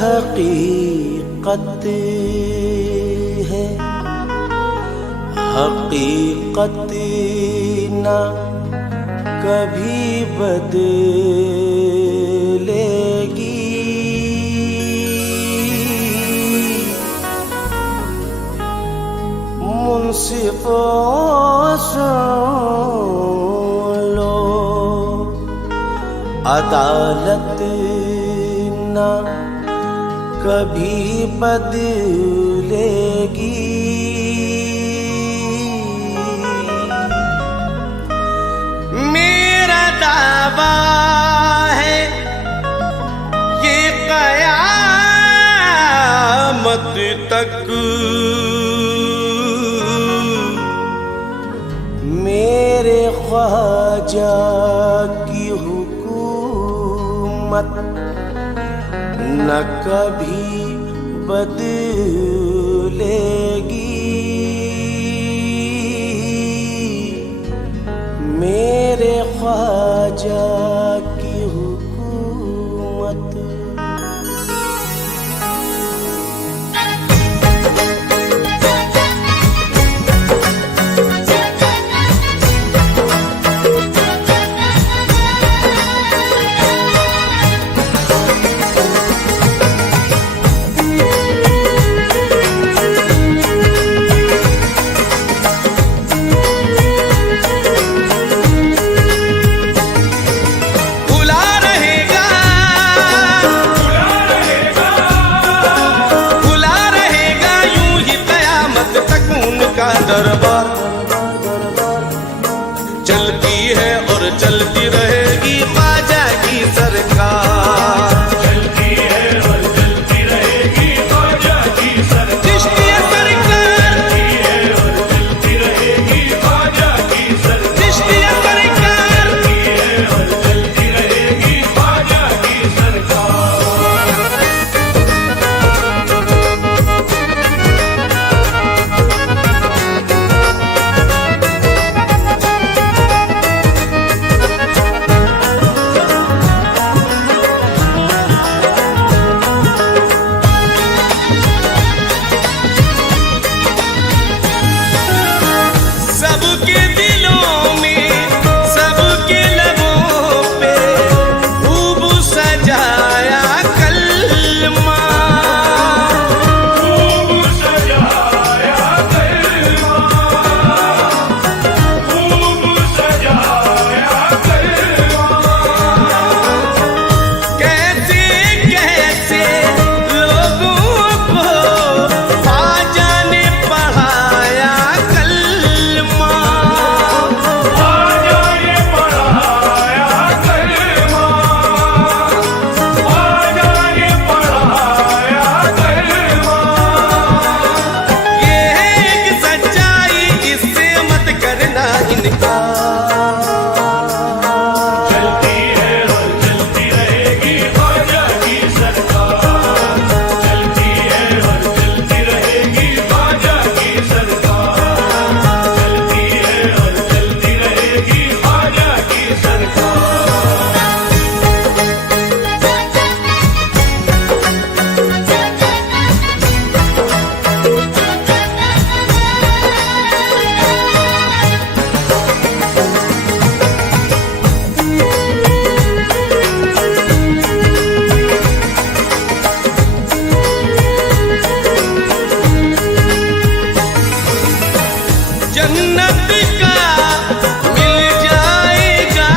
हकीकत है, हकीकत ना कभी बदलेगी। मुंसिफों सुन लो, अदालत ना कभी बदलेगी। मेरा दावा है ये क़यामत तक मेरे ख्वाजा की हुकूमत न कभी बदलेगी। मेरे ख्वाजा की हुकूमत। दरबार चलती है और चलती रहेगी ख्वाजा की सरकार। चलती है और चलती रहेगी ख्वाजा की सरकार। चिश्तिया सरकार, चलती है और चलती रहेगी ख्वाजा की सरकार। चिश्तिया सरकार, चलती है और चलती रहेगी ख्वाजा की सरकार। सबके दिलों में, सबके लबों पे खूब सजाया कलमा। खूब सजाया कलमा, खूब सजाया कलमा। कैसे कैसे लोगों को ख्वाजा ने पढ़ाया कलमा। ख्वाजा ने पढ़ाया कलमा, ख्वाजा ने पढ़ाया कलमा। ये है एक सच्चाई, इससे मत करना इनकार। चलती है और चलती रहेगी ख्वाजा की सरकार। चलती है और चलती रहेगी ख्वाजा की सरकार। चलती है और चलती रहेगी ख्वाजा की सरकार। जन्नत का मिल जाएगा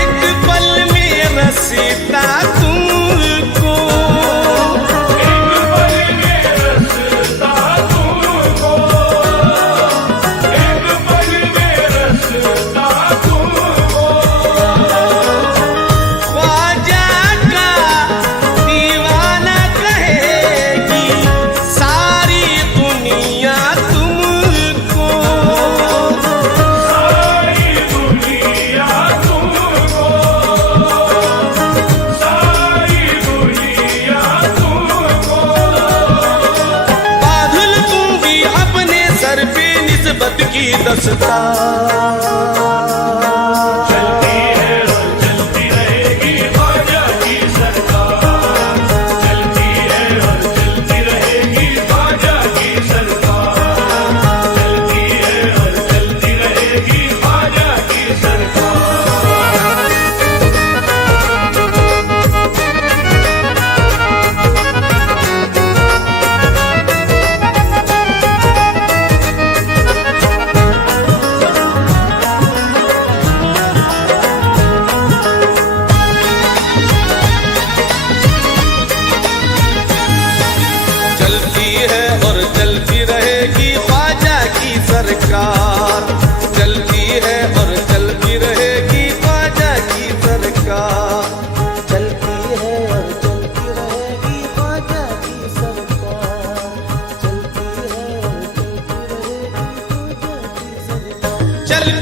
एक पल में रसीदा तुमको। एक पल में रसता तुमको, एक पल में रसता तुमको। ख्वाजा का दीवाना कहेगी सारी दुनिया तुमको। सारी दुनिया तुमको, सारी दुनिया तुमको। बादल दूंगी अपने सर पे निस्बत की दस्तार। चलती है और चलती रहेगी ख्वाजा की सरकार।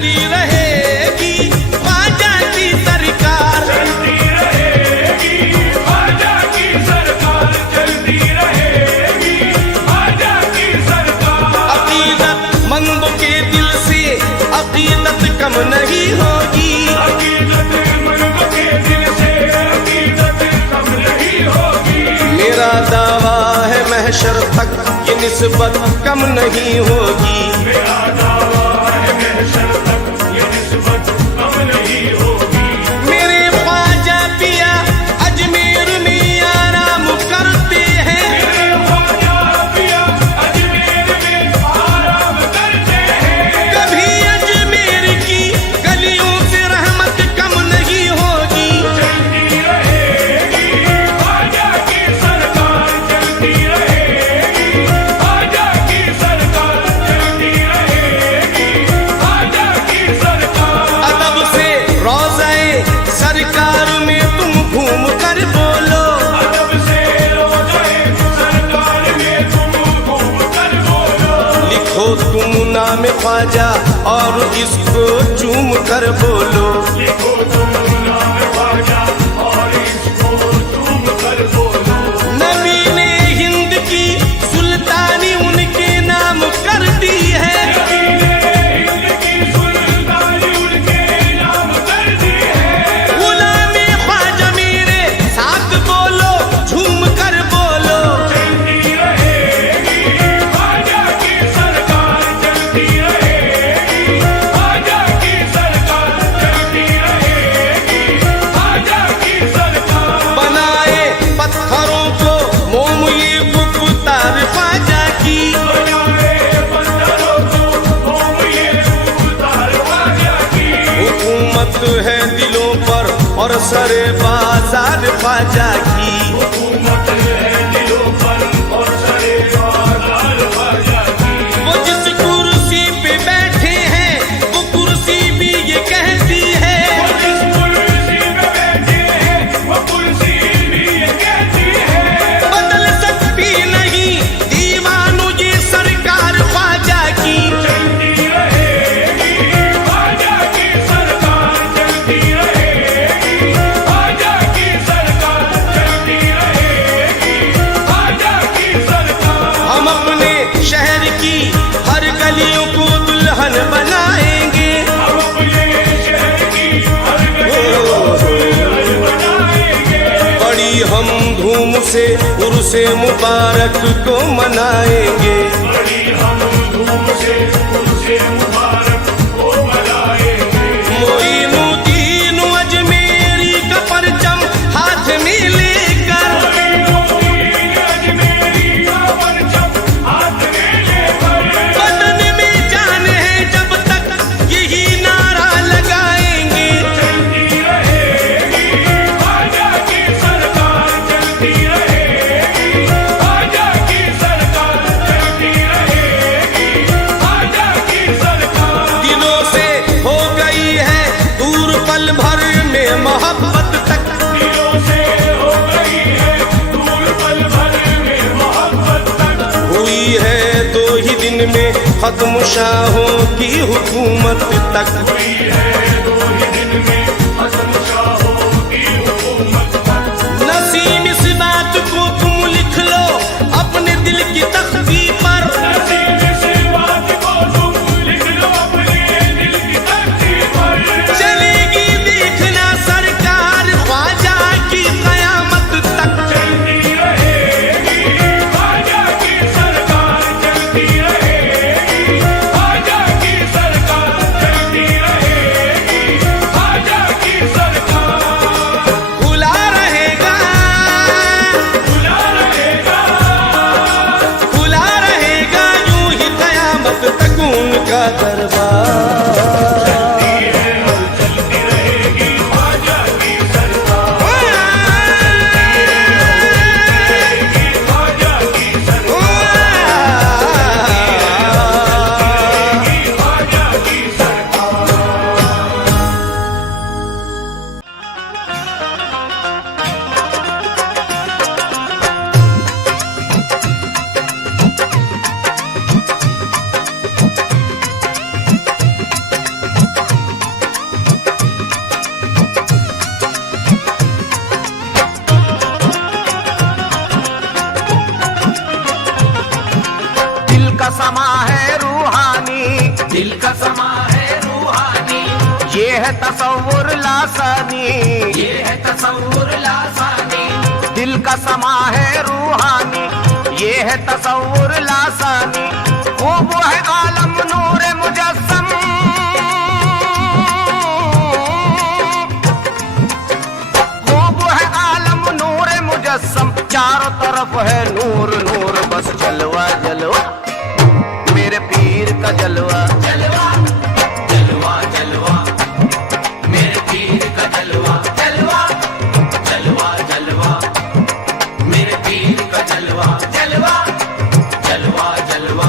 चलती रहेगी ख्वाजा की सरकार, चलती रहेगी ख्वाजा की सरकार, चलती रहेगी ख्वाजा की सरकार। अकीदत मंदों के दिल से अकीदत कम नहीं होगी, अकीदत मंदों के दिल से अकीदत कम नहीं होगी। मेरा दावा है महशर तक ये निस्बत कम नहीं होगी। मेरा दावा है महशर तक ये निस्बत कम नहीं होगी। मेरे ख्वाजा पिया अजमेर में आराम करते हैं, मेरे ख्वाजा पिया अजमेर में आराम करते हैं। कभी अजमेर की गलियों से रहमत कम नहीं होगी। चलती रहेगी ख्वाजा की सरकार, चलती रहेगी ख्वाजा की सरकार, चलती रहेगी ख्वाजा की सरकार। अदब से रोज़ाए सरकार में तुम घूम कर बोलो, अदब से रोज़ाए सरकार में तुम घूम कर बोलो। लिखो तुम नाम ख्वाजा और इसको चूम कर बोलो। लिखो तुम नाम ख्वाजा और इसको चूम कर बोलो। नबी ने हिंद की सुल्तानी उनके नाम कर दी है, नबी ने हिंद की सुल्तानी उनके नाम कर दी है। गुलामी ख्वाजा मेरे साथ बोलो, झूम कर बोलो। चलती रहेगी ख्वाजा की सरकार, चलती रहेगी ख्वाजा की सरकार, चलती रहेगी ख्वाजा की सरकार। बनाए पत्थरों को मोम ये गुफ्तार ख्वाजा की, बनाए पत्थरों को होम ये उतार ख्वाजा की। हुकूमत है दिलों पर और सरे बाजार ख्वाजा की। हुकूमत है दिलों पर और सरे बाजार ख्वाजा की। वो जिस कुर्सी पे बैठे हैं वो कुर्सी भी ये कहती है, वो जिस कुर्सी पे बैठे हैं वो कुर्सी भी ये कहती है। बदल सकती नहीं दीवानों ये सरकार ख्वाजा की। चलती रहेगी ख्वाजा की सरकार, चलती रहेगी ख्वाजा की सरकार, चलती रहेगी ख्वाजा की सरकार। हम अपने शहर की हर गलियों को दुल्हन बनाएंगे, हम अपने शहर की हर गली को दुल्हन बनाएंगे। बड़ी हम धूम से उर्से मुबारक को मनाएंगे। बड़ी हम धूम से उनसे मुबारक को मनाएंगे। मोइनुद्दीन अजमेरी का परचम हाथ में लेकर, मोइनुद्दीन अजमेरी का परचम हाथ में लेकर। बदन में जान है जब तक यही नारा लगाएंगे। चलती रहेगी ख्वाजा की सरकार, चलती रहेगी ख्वाजा की सरकार, चलती रहेगी ख्वाजा की सरकार। दिलों से हो गई है दूर पल भर में मोहब्बत तक, दिलों से हो गई है दूर पल भर में मोहब्बत तक। हुई है 2 ही दिन में खत्म शाहों की हुकूमत तक। हुई है 2 ही दिन में खत्म शाहों की हुकूमत तक। नसीम इस बात को तुम लिख लो अपने दिल की तख्ती पर, नसीब से बात को तुम लिख लो अपने दिल की तख्ती पर। चलेगी देखना सरकार ख्वाजा की कयामत तक। चलती रहेगी ख्वाजा की सरकार, चलती रहेगी ख्वाजा की सरकार, चलती रहेगी तसव्वुर लासानी, ये है तसव्वुर लासानी, दिल का समा है रूहानी, ये है तसव्वुर लासानी। खूब है आलम नूर मुजस्सम, खूब है आलम नूर मुजस्सम, चारों तरफ है नूर नूर, बस जलवा जलवा मेरे पीर का जलवा। जलवा जलवा जलवा मेरे पीर का जलवा, जलवा जलवा जलवा मेरे पीर का जलवा, जलवा जलवा जलवा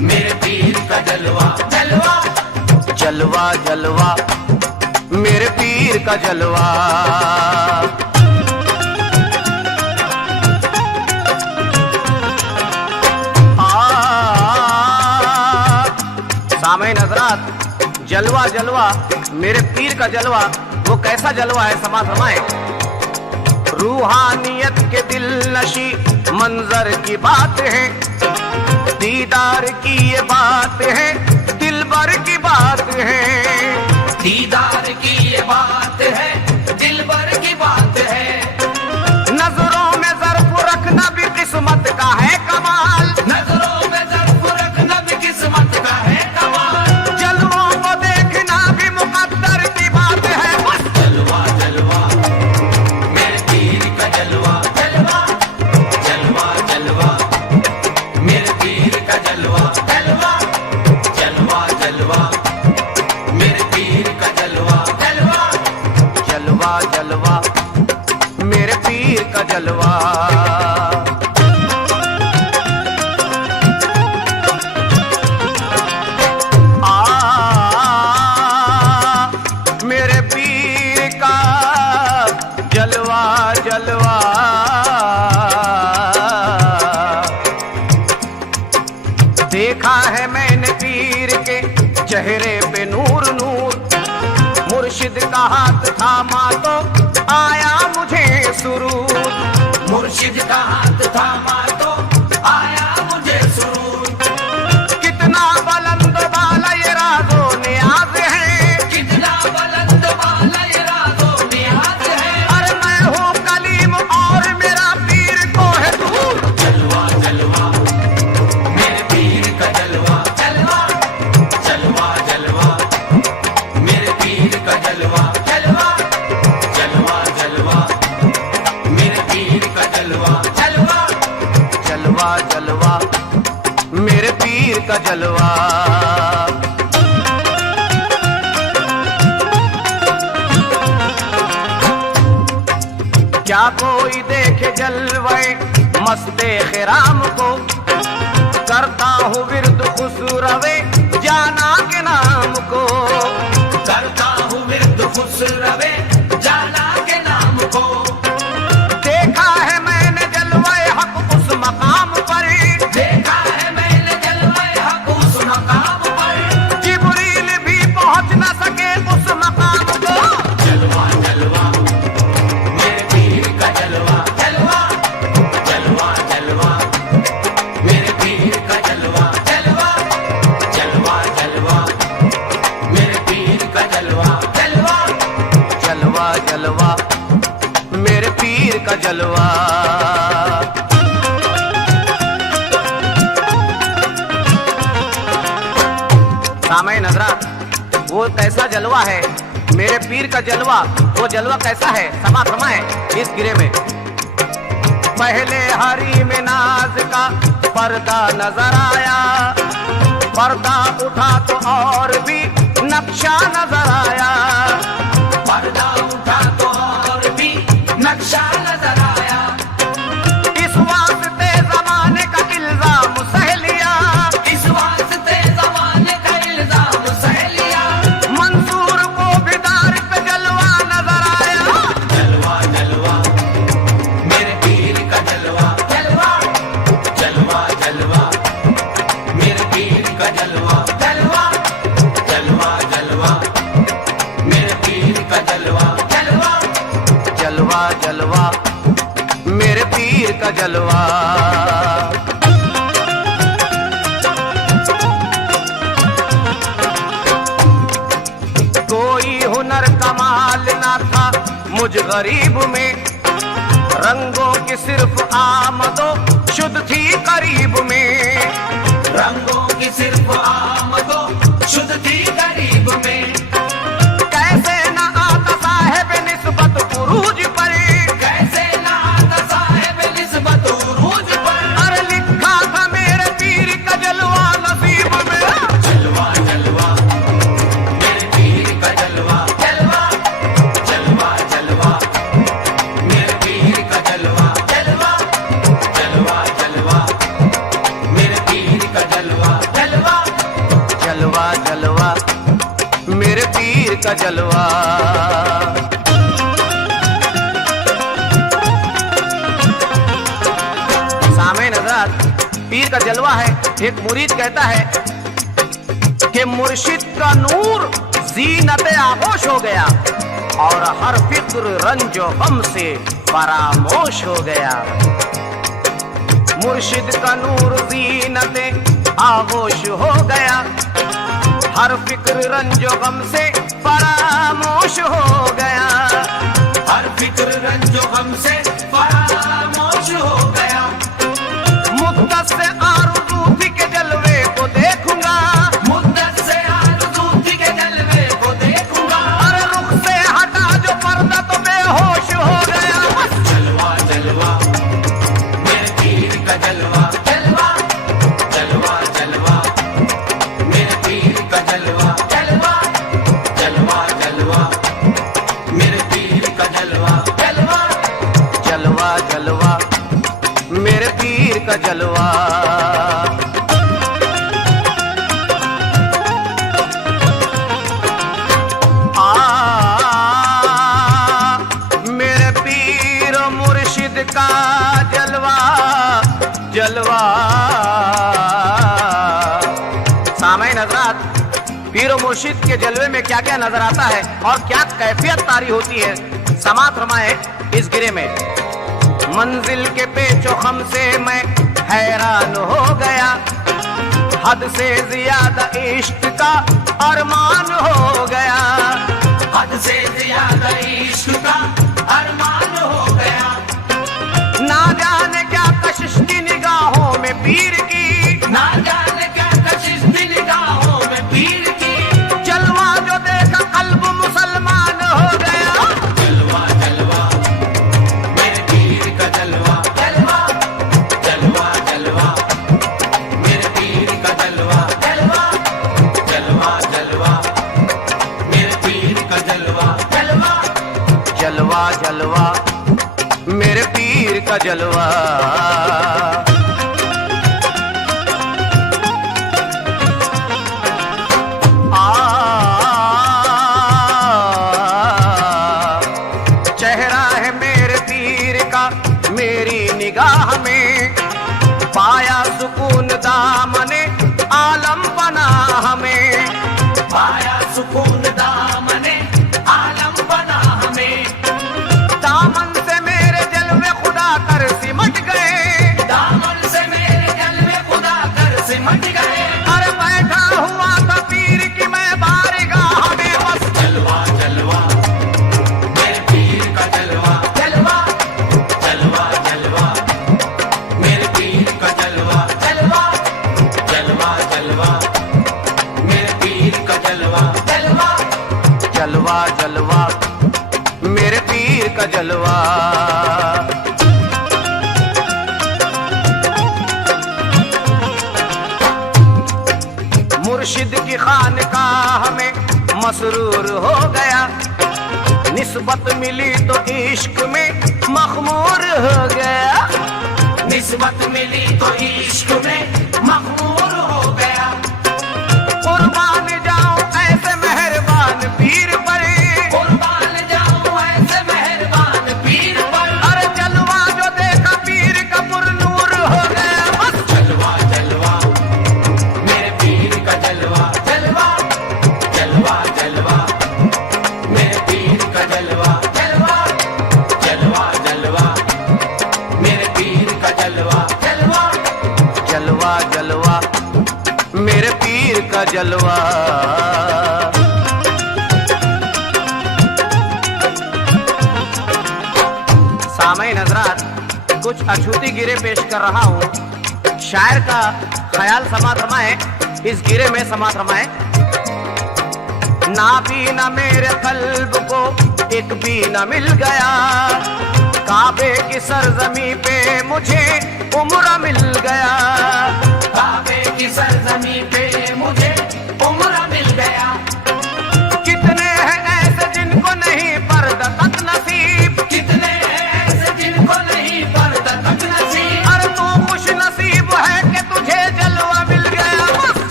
मेरे पीर का जलवा, जलवा जलवा जलवा मेरे पीर का जलवा। सामईन हज़रात, जलवा जलवा मेरे पीर का जलवा, वो कैसा जलवा है समाज फरमाए। रूहानियत के दिल नशी मंजर की बात है, दीदार की ये बात है, दिल भर की बात है। दीदार की ये बात है, दिल भर की बात है। नजरों में ज़र्फ रखना भी किस्मत का है कमाल, नजरों में ज़र्फ रखना भी किस्मत का है कमाल। जलवों को देखना भी मुकद्दर की बात है। बस जलवा जलवा मेरे पीर का जलवा, जलवा जलवा जलवा मेरे पीर का जलवा, जलवा जलवा जलवा मेरे पीर का जलवा, जलवा जलवा जलवा मेरे पीर का जलवा। मेरे पीर का जलवा जलवा। देखा है मैंने पीर के चेहरे पे नूर नूर, मुर्शिद का हाथ थामा तो आया मुझे सुरूर। मुर्शिद का हाथ थामा तो आया मुझे सुरूर। कितना बुलंद वाला ये राज़ो नियाज़ है, कितना बुलंद वाला ये राज़ो नियाज़ है। अरे मैं हूँ कलीम और मेरा पीर को है दूर। जलवा जलवा मेरे पीर का जलवा, जलवा जलवा जलवा मेरे पीर का जलवा, जलवा जलवा जलवा मेरे पीर का जलवा, जलवा जलवा जलवा मेरे पीर का जलवा। क्या कोई देखे जलवे मस्ते खिराम को, करता हूँ विरद खुसरवे जाना के नाम को। करता हूँ विरद खुसरवे जाना के नाम को। देखा है मैंने जलवे हक उस मकाम पर, देखा है मैंने जलवे हक उस मकाम पर। जिब्रील भी पहुंच न सके उस मकाम को। जलवा जलवा मेरे पीर का जलवा, जलवा जलवा जलवा मेरे पीर का जलवा, जलवा जलवा जलवा मेरे पीर का जलवा, जलवा जलवा जलवा मेरे पीर का जलवा। सामईन हज़रात, वो कैसा जलवा है मेरे पीर का जलवा, वो जलवा कैसा है समा फरमाए इस गिरे में। पहले हरी में नाज का पर्दा नजर आया, पर्दा उठा तो और भी नक्शा नजर आया। पर्दा उठा तो और भी नक्शा नजर आया। इस वास्ते जमाने का इल्जाम सह लिया, इस वास्ते जमाने का इल्जाम सह लिया। मंसूर को भी दार पे जलवा नजर आया। जलवा जलवा मेरे पीर का जलवा, जलवा जलवा जलवा मेरे पीर का जलवा, जलवा जलवा जलवा मेरे पीर का जलवा, जलवा जलवा जलवा मेरे पीर का जलवा। कोई मुझ गरीब में, रंगों की सिर्फ आमदो शुद्ध थी करीब में, रंगों की सिर्फ आमदो शुद्ध थी करीब में। कैसे न आता साहेब निस्बत उरूज पर, कैसे ना आता साहेब निस्बत उरूज पर। अरे लिखा था मेरे पीर का जलवा नसीब में। जलवा जलवा मेरे पीर का जलवा, जलवा जलवा जलवा मेरे पीर का जलवा, जलवा जलवा जलवा मेरे पीर का जलवा, जलवा जलवा जलवा मेरे पीर का जलवा। सामईन हज़रात, पीर का जलवा है। एक मुरीद कहता है कि मुर्शिद का नूर जीनत आगोश हो गया और हर फिक्र रंजो गम से फरामोश हो गया। मुर्शिद का नूर जीनत आगोश हो गया, हर फिक्र रंजो गम से फरामोश हो गया। हर फिक्र रंजो गम से फरामोश हो गया। मुद्दत से आरज़ू थी के जलवे को देखूंगा, मुद्दत से आरज़ू थी के जलवे को देखूंगा। अरे रुख से हटा जो पर्दा तो बेहोश हो गया। जलवा जलवा मेरे पीर का जलवा, जलवा जलवा जलवा मेरे पीर का जलवा, जलवा जलवा जलवा मेरे पीर का जलवा, जलवा जलवा जलवा मेरे पीर का जलवा। मेरे पीर मुर्शिद का जलवा, जलवा। सामईन हज़रात, पीर मुर्शिद के जलवे में क्या क्या नजर आता है और क्या कैफियत तारी होती है, समात फरमाए इस गिरे में। मंजिल के पेचो खम से मैं हैरान हो गया, हद से ज्यादा इश्क का अरमान हो गया। हद से ज्यादा इश्क का अरमान हो गया। ना जाने क्या कशिश की निगाहों में पीर की, ना जाने क्या कशिश थी निगाहों में पीर की। जलवा जो देखा कल्ब मुसलमान हो गया। जलवा जलवा मेरे पीर का जलवा, जलवा जलवा जलवा मेरे पीर का जलवा, जलवा जलवा जलवा मेरे पीर का जलवा, जलवा जलवा जलवा मेरे पीर का जलवा। चेहरा है मेरे पीर का मेरी निगाह में, पाया सुकून दामने आलम बना हमें। पाया सुकून दामने आलम बना हमें। दामन से मेरे जलवे खुदा कर सिमट गए, दामन से मेरे जलवे खुदा कर सिमट गए। अरे बैठा हुआ था पीर की मैं बारगाह में बस। जलवा जलवा मेरे पीर का जलवा, जलवा जलवा जलवा मेरे पीर का जलवा, जलवा जलवा जलवा मेरे पीर का जलवा, जलवा जलवा जलवा मेरे पीर का जलवा। मुर्शिद की खानकाह में मसरूर हो गया, निस्बत मिली तो इश्क में मखमूर हो गया। निस्बत मिली तो इश्क में मखमूर हो गया। कुर्बान जाऊं ऐसे मेहरबान पीर पर, कुर्बान जाऊं ऐसे मेहरबान पीर पर। अरे जलवा जो देखा पीर का पुरनूर हो गया बस। जलवा जलवा मेरे पीर का जलवा, जलवा जलवा जलवा मेरे पीर का जलवा, जलवा जलवा जलवा मेरे पीर का जलवा, जलवा जलवा जलवा मेरे पीर का जलवा। कुछ अछूती गिरे पेश कर रहा हूँ। शायर का ख्याल समात रमा है, इस गिरे में समात रमा है। ना भी ना मेरे कल्ब को एक भी न मिल गया, काबे की सरजमी पे मुझे उम्र मिल गया। काबे की सरजमी पे मुझे उम्र मिल गया। कितने हैं ऐसे जिनको नहीं पर्दा तक नसीब, कितने हैं ऐसे जिनको नहीं पर्दा तक नसीब। अरे तू खुश नसीब है कि तुझे जलवा मिल गया।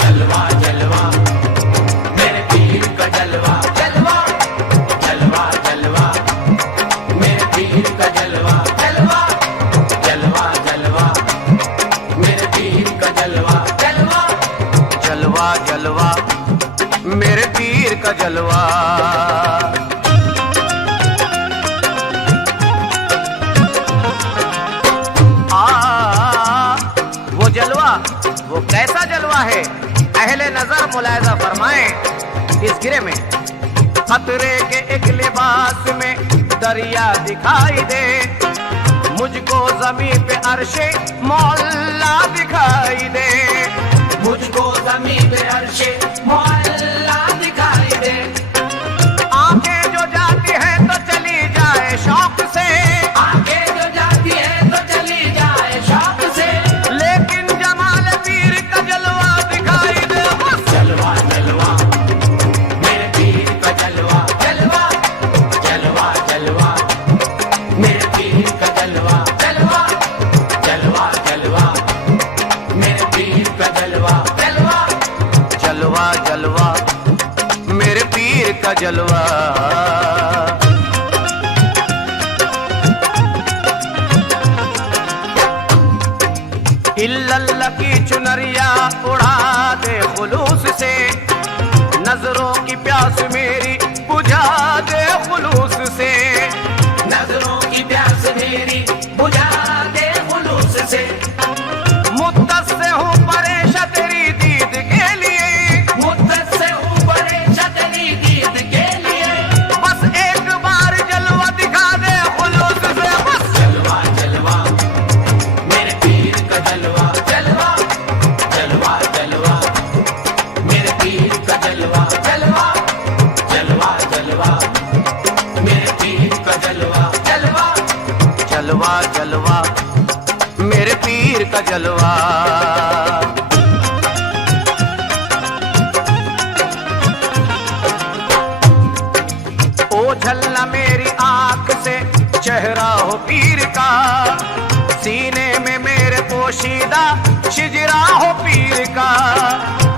जलवा जलवा मेरे पीर का जलवा, जलवा जलवा जलवा मेरे पीर का जलवा, जलवा जलवा जलवा मेरे पीर का जलवा, जलवा जलवा जलवा मेरे पीर का जलवा। वो जलवा, वो कैसा जलवा है, अहले नजर मुलायजा फरमाए इस गिरे में। खतरे के एक लिबास में दरिया दिखाई दे, मुझको जमीन पे अर्शे मौला दिखाई दे। मुझको ज़मीन पे अर्शे मौला दिखाई दे। आंखें जो जाती हैं तो चली जाए शौक से, आगे जो जाती है तो चली जाए शौक से। लेकिन जमाल पीर का जलवा दिखाई दे। जलवा जलवा मेरे पीर का जलवा, जलवा जलवा जलवा मेरे पीर का जलवा, जलवा जलवा जलवा मेरे पीर का जलवा, जलवा जलवा जलवा मेरे पीर का जलवा। इल्लल्लाह की चुनरिया उड़ा दे खुलूस से, नजरों की प्यास मेरी बुझा दे खुलूस से। नजरों की प्यास मेरी बुझा दे खुलूस से। मुद्दत से हूँ परेशान तेरी दीद के लिए, मुद्दत से ऊपर छतरी दीद के लिए। बस एक बार जलवा दिखा दे खुलूस से। बस जलवा जलवा मेरे पीर का जलवा, जलवा जलवा जलवा मेरे पीर का जलवा, जलवा जलवा जलवा मेरे पीर का जलवा, जलवा जलवा जलवा मेरे पीर का जलवा। ओझलना मेरी आंख से चेहरा हो पीर का, सीने में मेरे पोशीदा शिजरा हो पीर का।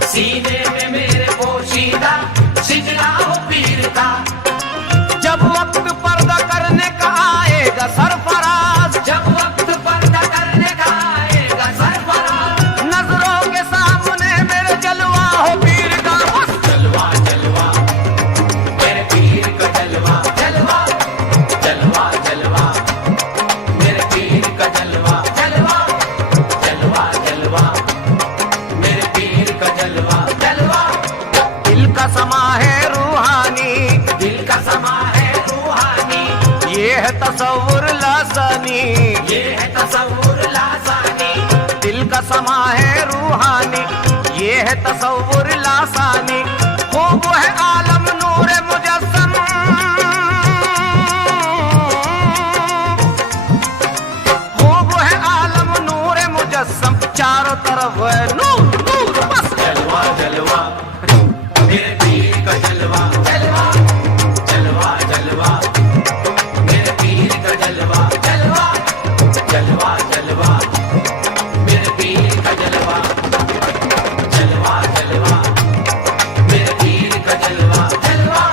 सीने में मेरे पोशीदा सिजरा हो पीर का। जब वक्त पर्दा करने का आएगा सरफराज, जब वक्त पर्दा करने का आएगा सरफराज। नजरों के सामने मेरे जलवा हो पीर का। बस जलवा जलवा मेरे पीर का जलवा, जलवा जलवा जलवा मेरे पीर का जलवा, जलवा जलवा जलवा मेरे पीर का जलवा, जलवा दिल का समा है रूहानी, दिल का समा है रूहानी। ये है तसव्वुर लासानी। ये है तसव्वुर लासानी। दिल का समा है रूहानी, ये है तसव्वुर लासानी। खूब है आलम नूर मुजस्सम, खूब है आलम नूर मुजस्सम। चारों तरफ है नूर नूर। बस जलवा जलवा मेरे पीर का जलवा, जलवा जलवा जलवा मेरे पीर का जलवा, जलवा जलवा जलवा मेरे पीर का जलवा, जलवा जलवा मेरे पीर का जलवा, जलवा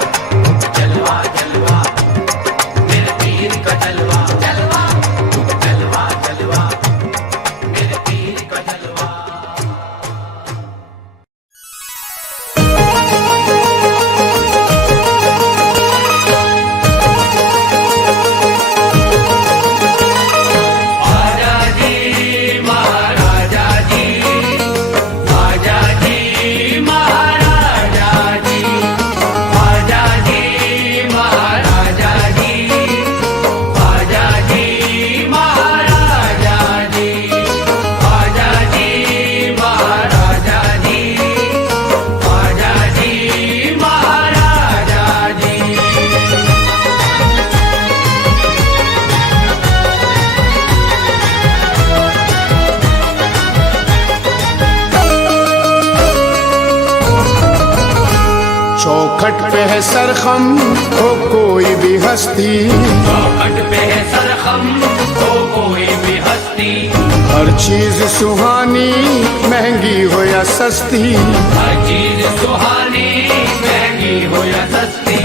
जलवा जलवा मेरे पीर का जलवा, जलवा जलवा जलवा मेरे पीर का जलवा। चौखट पे है सरखम हो कोई भी हस्ती, चौखट पे है सरखम हो कोई भी हस्ती, हर चीज सुहानी महंगी हो या सस्ती, हर चीज सुहानी महंगी हो या सस्ती,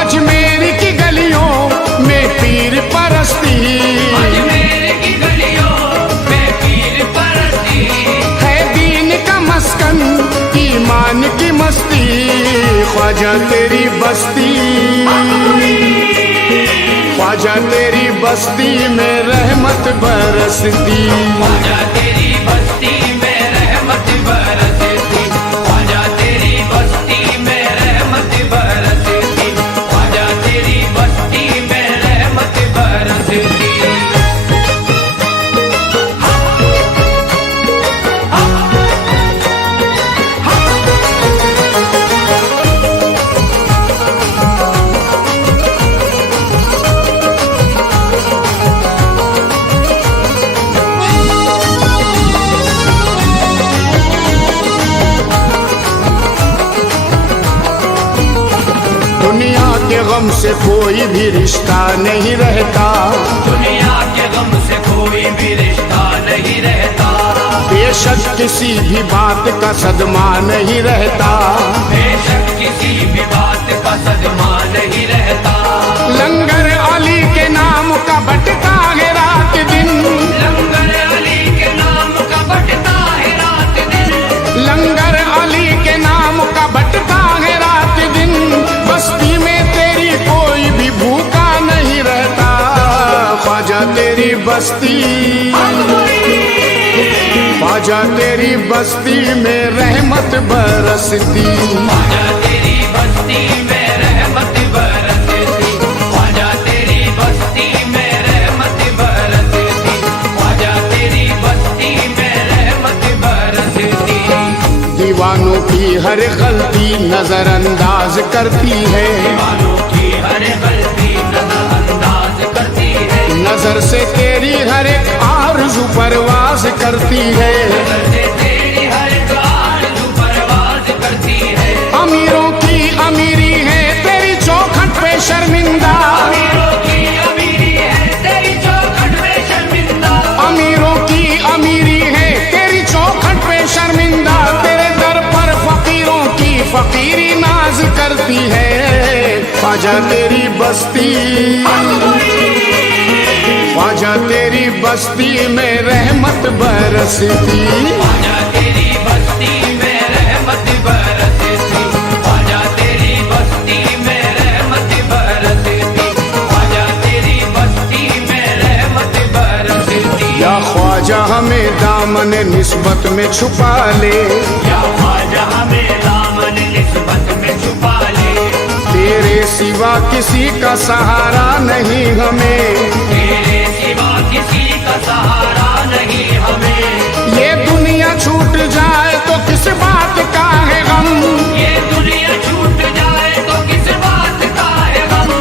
अजमेर की गलियों में पीर परस्ती, अजमेर की गलियों में पीर परस्ती, है दीन का मस्कन ईमान की मस्ती, ख्वाजा तेरी बस्ती, ख्वाजा तेरी बस्ती में रहमत बरसती, ख्वाजा तेरी बस्ती में रहमत बरसती, ख्वाजा तेरी बस्ती में रहमत बरसती, ख्वाजा तेरी बस्ती में रहमत बरसती। दुनिया के गम से कोई भी रिश्ता नहीं रहता, दुनिया के गम से कोई भी रिश्ता नहीं रहता, बेशक किसी भी बात का सदमा नहीं रहता, बेशक किसी भी बात का सदमा नहीं रहता, लंगर अली के नाम का बटता है रात दिन, लंगर अली के नाम का बटता है रात दिन, लंगर अली के नाम का बटता है रात दिन, बस्ती में तेरी कोई भी भूखा नहीं रहता, ख्वाजा तेरी बस्ती, ख्वाजा तेरी बस्ती में रहमत बरसती, ख्वाजा तेरी बस्ती में रहमत बरसती, ख्वाजा तेरी बस्ती में रहमत बरसती, ख्वाजा तेरी बस्ती में रहमत बरसती, दीवानों की हर गलती नजरअंदाज करती है, दीवानों की हर गलती नजरअंदाज करती है, नजर से तेरी हर एक आरज़ू परवाज करती है, नजर से तेरी हर एक आरज़ू परवाज करती है, अमीरों की अमीरी है तेरी चौखट पे शर्मिंदा, अमीरों की अमीरी है तेरी चौखट पे शर्मिंदा, अमीरों की अमीरी है तेरी चौखट पे शर्मिंदा, तेरे दर पर फकीरों की फकीरी नाज करती है, ख्वाजा तेरी बस्ती, ख्वाजा तेरी बस्ती में रहमत बरसती, ख्वाजा तेरी बस्ती में रहमत बरसती, ख्वाजा तेरी बस्ती में रहमत बरसती, ख्वाजा तेरी बस्ती में रहमत बरसती, या ख्वाजा हमें दामन निस्बत में छुपा ले, या ख्वाजा हमें दामन निस्बत में छुपा ले, तेरे सिवा किसी का सहारा नहीं हमें, तेरे सिवा किसी का सहारा नहीं हमें, ये दुनिया छूट जाए तो किस बात का है गम, ये दुनिया छूट जाए तो किस बात का है गम,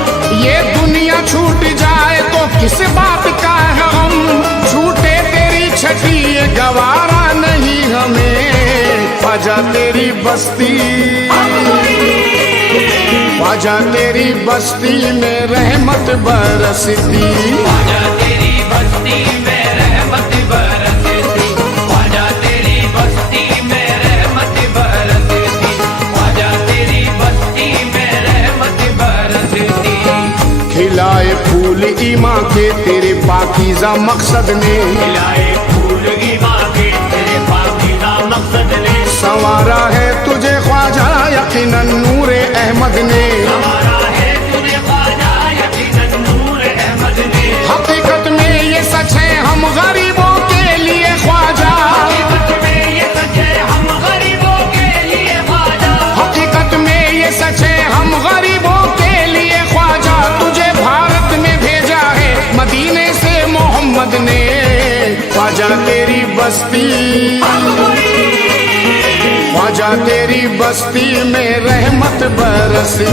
ये दुनिया छूट जाए तो किस बात का है गम, छूटे तेरी छठी ये गवारा नहीं हमें, ख्वाजा तेरी बस्ती, ख्वाजा तेरी बस्ती में रहमत बरसती, ख्वाजा तेरी बस्ती में रहमत बरसती, ख्वाजा तेरी बस्ती में रहमत बरसती, ख्वाजा तेरी बस्ती में रहमत बरसती, खिलाए फूल ईमा के तेरे पाकीज़ा मकसद ने, खिलाए फूल ईमा के तेरे पाकीज़ा मकसद ने, संवारा है तुझे ख्वाजा यकीनन नूरे अहमद ने, हमारा है तुझे ख्वाजा यकीनन नूर अहमद ने, हकीकत में ये सच है हम गरीबों के लिए ख्वाजा, हकीकत में ये सच है हम गरीबों के लिए ख्वाजा, हकीकत में ये सच है हम गरीबों के लिए ख्वाजा, तुझे भारत में भेजा है मदीने से मोहम्मद ने, ख्वाजा तेरी बस्ती, ख्वाजा तेरी बस्ती में रहमत बरसती,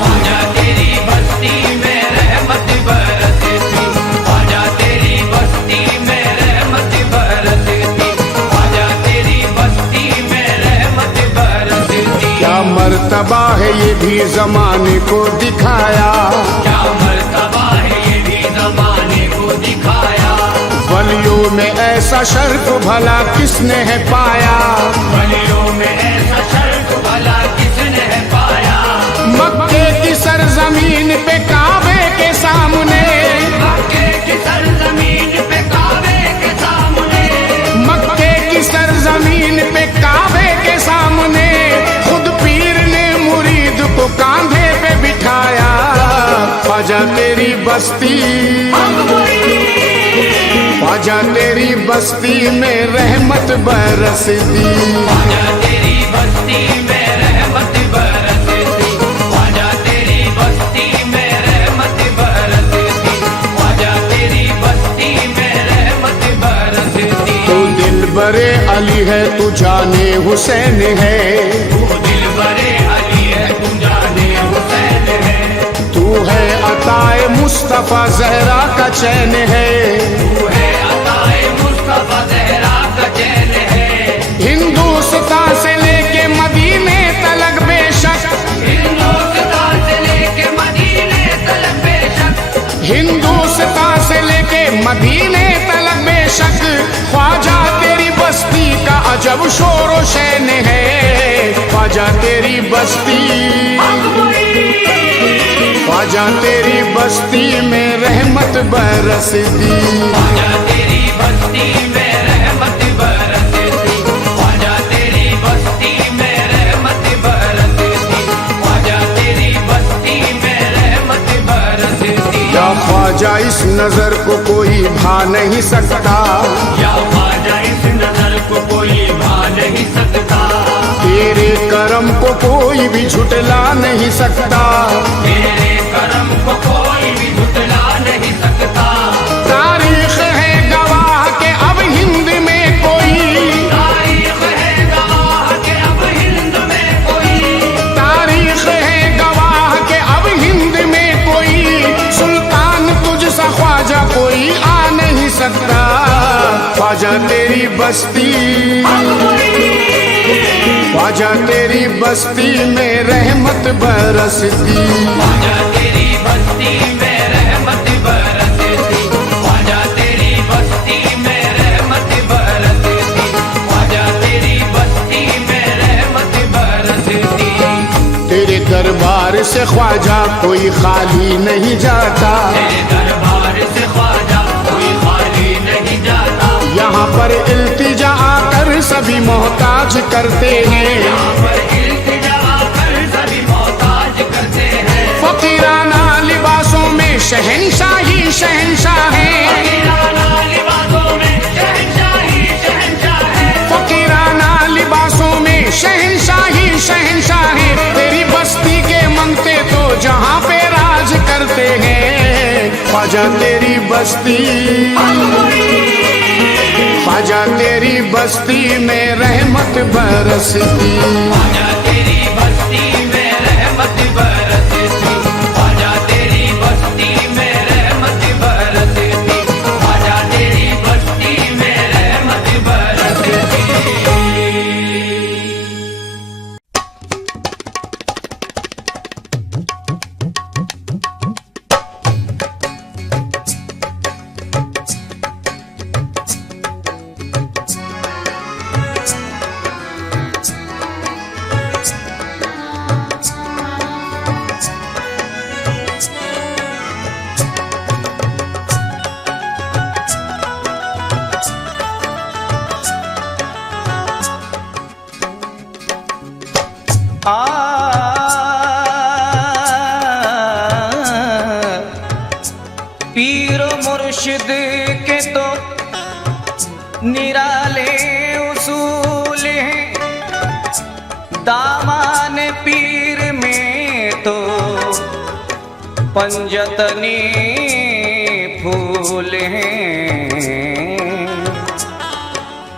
ख्वाजा तेरी बस्ती में रहमत बरसती, ख्वाजा तेरी बस्ती में रहमत बरसती, ख्वाजा तेरी बस्ती में रहमत बरसती, क्या मरते मर्तबा है ये भी जमाने को दिखाया, क्या मर्तबा है ये भी जमाने को दिखाया। वलियों में ऐसा शर्फ भला किसने है पाया, वलियों में ऐसा शर्फ भला किसने है पाया। मक्के की सरजमीन पे काबे के सामने, मक्के की सरजमीन पे काबे के सामने, मक्के की सरजमीन पे काबे के सामने खुद पीर ने मुरीद को कांधे पे बिठाया। ख्वाजा तेरी बस्ती, ख्वाजा तेरी बस्ती में रहमत बरसती, ख्वाजा तेरी बस्ती में रहमत बरसती, ख्वाजा तेरी बस्ती में रहमत बरसती, ख्वाजा तेरी बस्ती में रहमत बरसती। तू दिल बरे अली है, तू जाने हुसैन है, तू दिल बरे अली है, तू जाने हुसैन है। तू है अताए मुस्तफा ज़हरा का चैन है, तू है अताए मुस्तफा ज़हरा का चैन है। हिंदुस्तान से लेके मदीने तलक बेशक, हिंदुस्तान से लेके मदीने तलक बेशक, हिंदुस्तान से लेके मदीने तलक बेशक, ख्वाजा तेरी बस्ती का अजब शोर शैन है। ख्वाजा तेरी बस्ती, ख्वाजा तेरी बस्ती में रहमत बरसती, ख्वाजा तेरी बस्ती में रहमत बरसती, ख्वाजा तेरी बस्ती में रहमत बरसती, ख्वाजा तेरी बस्ती में रहमत बरसती। या ख्वाजा इस नजर को कोई भा नहीं सकता, या ख्वाजा इस नजर को कोई भा नहीं सकता, तेरे करम को कोई भी झुटला नहीं सकता, तेरे करम को कोई भी झुटला नहीं सकता। तारीख है गवाह के अब हिंद में कोई, तारीख है गवाह के अब हिंद में कोई, तारीख है गवाह के अब हिंद में कोई, सुल्तान तुझसा ख्वाजा कोई आ नहीं सकता। ख्वाजा तेरी बस्ती, ख्वाजा तेरी बस्ती में रहमत बरसती, ख्वाजा तेरी बस्ती में रहमत बरसती, ख्वाजा तेरी बस्ती में रहमत बरसती, ख्वाजा तेरी बस्ती में रहमत बरसती। तेरे दरबार से ख्वाजा कोई खाली नहीं जाता, तेरे दरबार से ख्वाजा कोई खाली नहीं जाता। यहाँ पर इल्तिजा आकर सभी मोहताज करते हैं, यहाँ पर इल्तिजा कर सभी मोहताज करते हैं। फकीराना लिबासों में शहंशाही शहंशाह है, फकीराना लिबासों में शहंशाही शहंशाह है, फकीराना लिबासों में शहंशाही शहंशाह है। तेरी बस्ती के मंगते तो जहाँ पे राज करते हैं। ख्वाजा तेरी बस्ती, ख्वाजा तेरी बस्ती में रहमत बरसती, ख्वाजा तेरी बस्ती में रहमत बरसती, ख्वाजा तेरी बस्ती में रहमत बरसती, ख्वाजा तेरी बस्ती में रहमत बरसती। पीरो मुर्शिद के तो निराले उसूल हैं, दामान पीर में तो पंजतनी फूल हैं।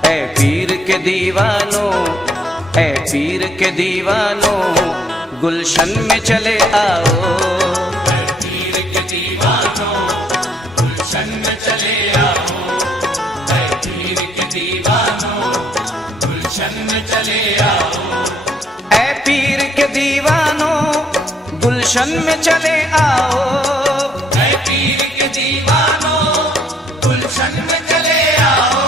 ऐ पीर के दीवानों, ऐ पीर के दीवानों, गुलशन में चले आओ। पीर के दीवानों गुलशन में चले आओ, पीर के दीवानों गुलशन में चले आओ। ऐ पीर के के दीवानों गुलशन में चले आओ, ऐ पीर के दीवानों गुलशन में चले आओ,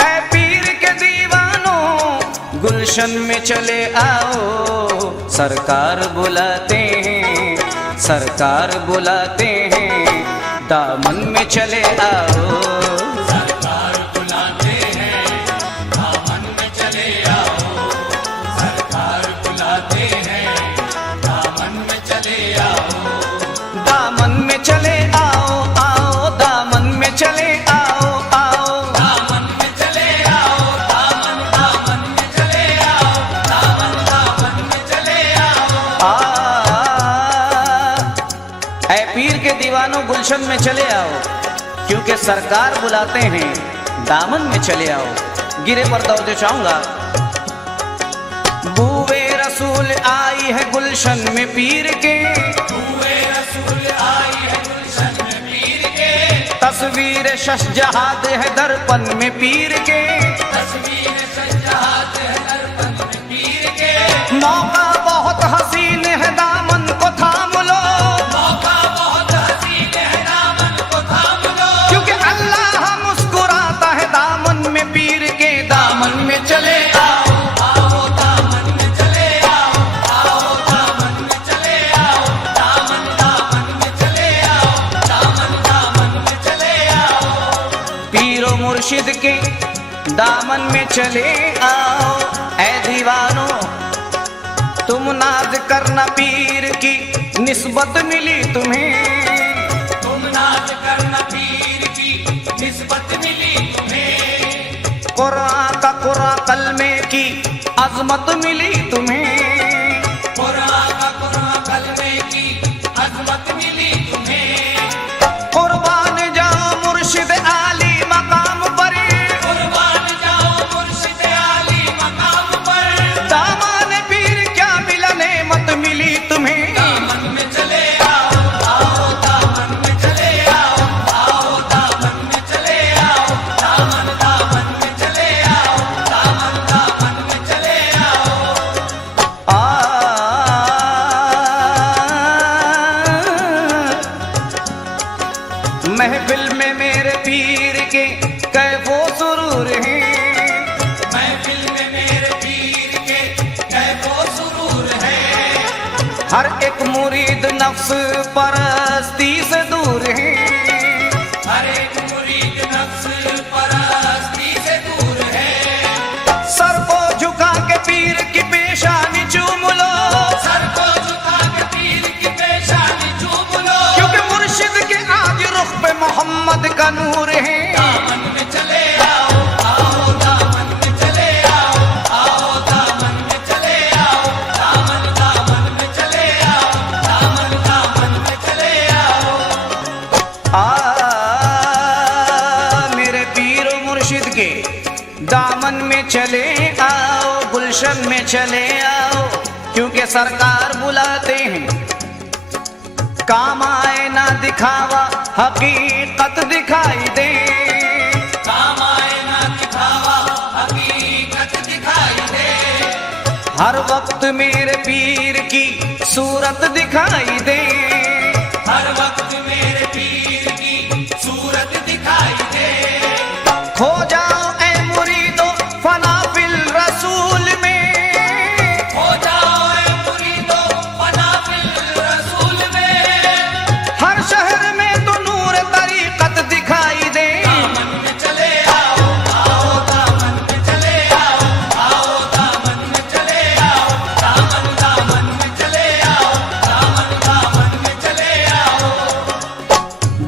ऐ पीर के दीवानों गुलशन में चले आओ। सरकार बुलाते हैं, सरकार बुलाते हैं, दामन में चले आओ। सरकार बुलाते हैं, दामन में चले आओ, सरकार बुलाते हैं, दामन में चले आओ, दामन में चले आओ, आओ दामन में चले आओ, आओ दामन में चले आओ, दामन दामन में चले आओ, दामन दामन में चले आओ। ऐ पीर के दीवानों गुलशन में चले आओ, क्योंकि सरकार बुलाते हैं, दामन में चले आओ। गिरे पर दौड़ चाहूंगा। बूवे रसूल आई है गुलशन में पीर के, हुए रसूल आई है गुलशन में पीर के, तस्वीर शशजहाद है दर्पण में पीर के। तस्वीर सजात है दर्पण में पीर के, मौका बहुत हसीन है दामन को थाम लो, मौका बहुत हसीन है दामन को थाम लो, क्योंकि अल्लाह मुस्कुराता है दामन में पीर के। दामन में चले आओ, आओ दामन में चले आओ, आओ दामन में चले आओ, दामन दामन में चले आओ, दामन दामन में चले आओ, पीरो मुर्शिद के दामन में चले आओ। ऐ दीवानो तुम नाज करना पीर की निस्बत मिली तुम्हें, तुम नाच करना पीर की निस्बत मिली तुम्हें, कुरान का कुरान कलमे की अजमत मिली तुम्हें। कुरान का कुरान कलमे की अजमत मिली तुम्हें, कुर्बान जाओ मुर्शिद आली मकाम पर, कुर्बान जाओ मुर्शिद आली मकाम पर, दामन पीर क्या मिला नेमत मिली तुम्हें। दामन में चले आओ, आओ दामन में चले आओ, आओ दामन में चले आओ, दामन दामन में चले आओ, दामन दामन में चले आओ। महफिल में मेरे पीर के कैफो सुरूर हैं, महफिल में मेरे पीर के कैफो सुरूर है, हर एक मुरीद नफ्स परस्ती से दूर है। हर एक मुरीद नफ्स परस्ती से दूर है, सर को झुका के पीर की पेशानी चूम लो, सर को झुका के पीर की पेशानी चूम लो, क्योंकि मुर्शिद के आज रुख पे मोहम्मद का नूर है। दामन में चले आओ, आओ दामन में चले आओ, आओ दामन में चले आओ, दामन दामन में चले आओ, दामन दामन में चले आओ। मेरे पीरो मुर्शिद के दामन में चले आओ, गुलशन में चले आओ, क्योंकि सरकार बुलाते हैं। काम आए ना दिखावा हकीकत दिखाई दे, काम आए ना दिखावा हकीकत दिखाई दे, हर वक्त मेरे पीर की सूरत दिखाई दे। हर वक्त मेरे पीर की सूरत दिखाई दे, खो जाओ ऐ मुरीदो फना फिल रसूल में, हो जाओ ऐ मुरीदो फना फिल रसूल में, हर शहर में तो नूर तरीकत दिखाई दे। दामन में चले आओ, आओ दामन में चले आओ, आओ दामन में चले आओ, दामन दामन में चले आओ, दामन दामन में चले आओ।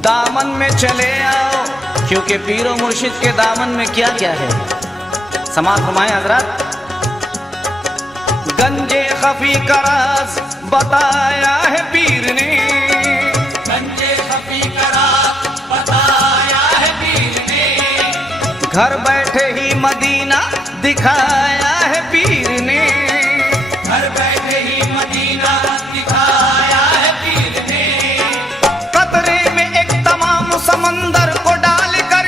दामन में चले आओ, क्योंकि पीरो मुर्शिद के दामन में क्या क्या है। समाज फरमाए हजरत। गंजे खफी का राज बताया है पीर ने, गंजे खफी का राज बताया है पीर ने, घर बैठे ही मदीना दिखाया है पीर ने। घर बैठे ही मदीना दिखाया है पीर ने, कतरे में एक तमाम समंदर को डाल कर,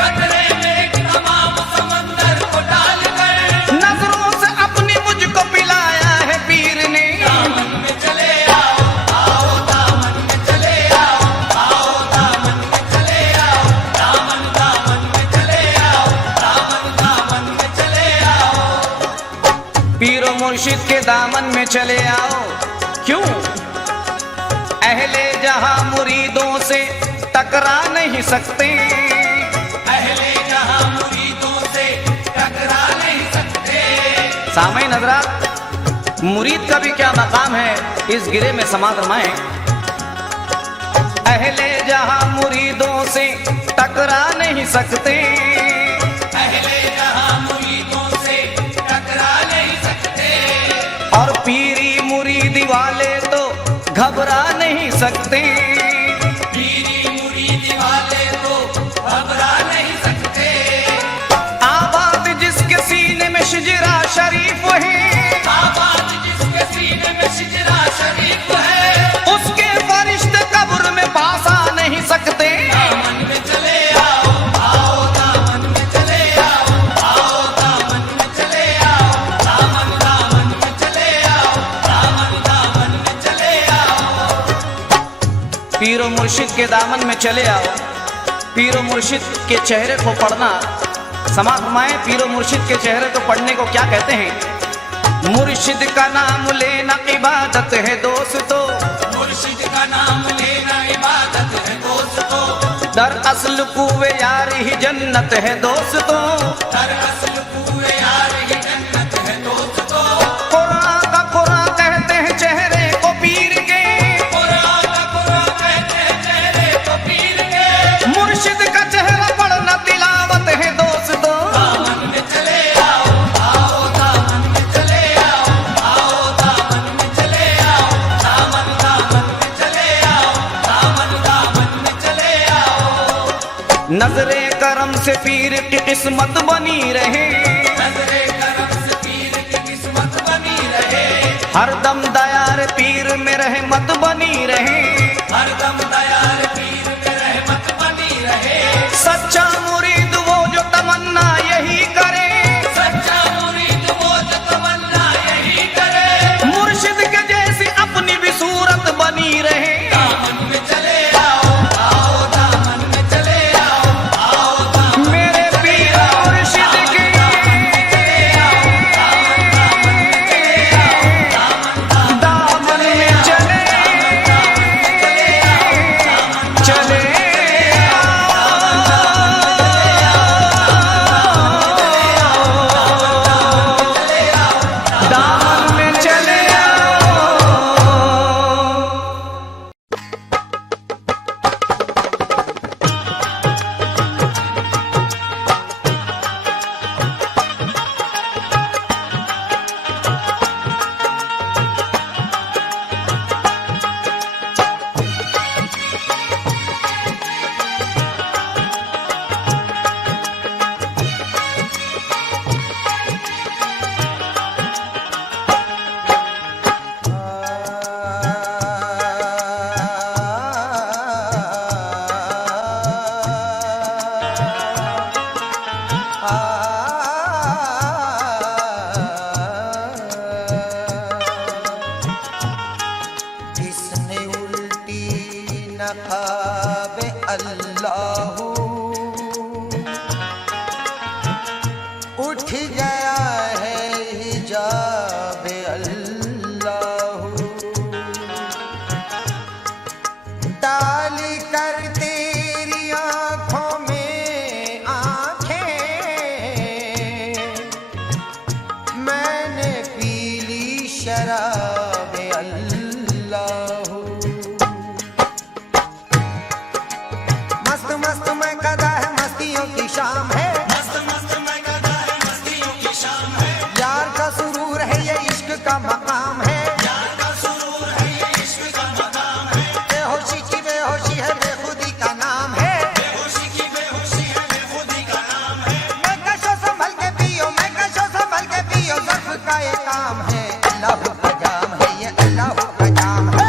कतरे में एक तमाम समंदर को डाल कर, नजरों से अपनी मुझको पिलाया है पीर ने। पीरो मुर्शिद के दामन में चले आओ। क्यों? अहले जहां मुरीदों से टकरा नहीं सकते, अहले जहां मुरीदों से टकरा नहीं सकते। सामईन हज़रात, मुरीद का भी क्या मकाम है इस गिरे में समात रमाएं। अहले जहां मुरीदों से टकरा नहीं सकते, अहले जहां मुरीदों से टकरा नहीं सकते। और पीरी मुरीदी वाले तो घबरा नहीं सकते, पीरी मुरीदी वाले तो घबरा नहीं सकते। आबाद जिसके सीने में शिजरा शरीफ है, आबाद जिसके सीने में शिजरा शरीफ है, उसके फरिश्ते कब्र में पास आ नहीं सकते। दामन में चले आओ, आओ दामन में चले आओ, आओ दामन में चले आओ, दामन दामन में चले आओ, दामन दामन में चले आओ। पीरो मुर्शिद के दामन में चले आओ। पीरो मुर्शिद के चेहरे को पढ़ना, समात फरमाएं, पीरो मुर्शिद के चेहरे को पढ़ने को क्या कहते हैं? मुर्शिद का नाम लेना इबादत है दोस्तों, मुर्शिद का नाम लेना इबादत है दोस्तों। दरअसल कुए यार ही जन्नत है दोस्तों। दरअसल पूरे यार ये जन्नत है दोस्तों। कुरान का कुरान कहते हैं चेहरे को पीर के, कुरान का कुरान कहते हैं चेहरे को पीर के। मुर्शिद का चेहरा पढ़ना तिलावत है दोस्तों। दामन में चले आओ, आओ दामन में चले आओ, आओ दामन में चले आओ, दामन दामन में चले आओ, दामन दामन में चले आओ। नजरे करम से पीर की किस्मत बनी रहे, नजरे करम से पीर की किस्मत बनी रहे। हरदम दयार पीर में रहमत बनी रहे। हरदम दयाल पीर में रहमत बनी रहे। सच्चा मुरीद वो जो तमन्ना यही करे, सच्चा मुरीद वो जो तमन्ना यही करे। मुर्शिद के जैसी अपनी भी सूरत बनी रहे। दामन में चले आओ, आओ दामन में चले आओ, आओ दामन मेरे पीर मुर्शिद के दामन में चले चले दामन में चले आओ। जिसने उल्टी नकाबे अल्लाह उठ गया है हिजाबे अल्लाह डाल कर तेरी आंखों में आंखें मैंने पी ली शराब अल्लाह मस्त मस्त मैं कदा है मस्तियों की शाम है मस्त मस्त मैं गदा है मस्तियों की शाम है यार का सुरूर है ये इश्क का मकाम है यार का सुरूर है ये इश्क का मकाम है बेहोशी की बेहोशी है बेखुदी का नाम है बेहोशी की बेहोशी है बेखुदी का नाम है मैं कशो संभल के पियो मैं कशो संभल के पियो ज़र्फ़ का ये काम है अल्लाह का जाम है ये अल्लाह का जाम है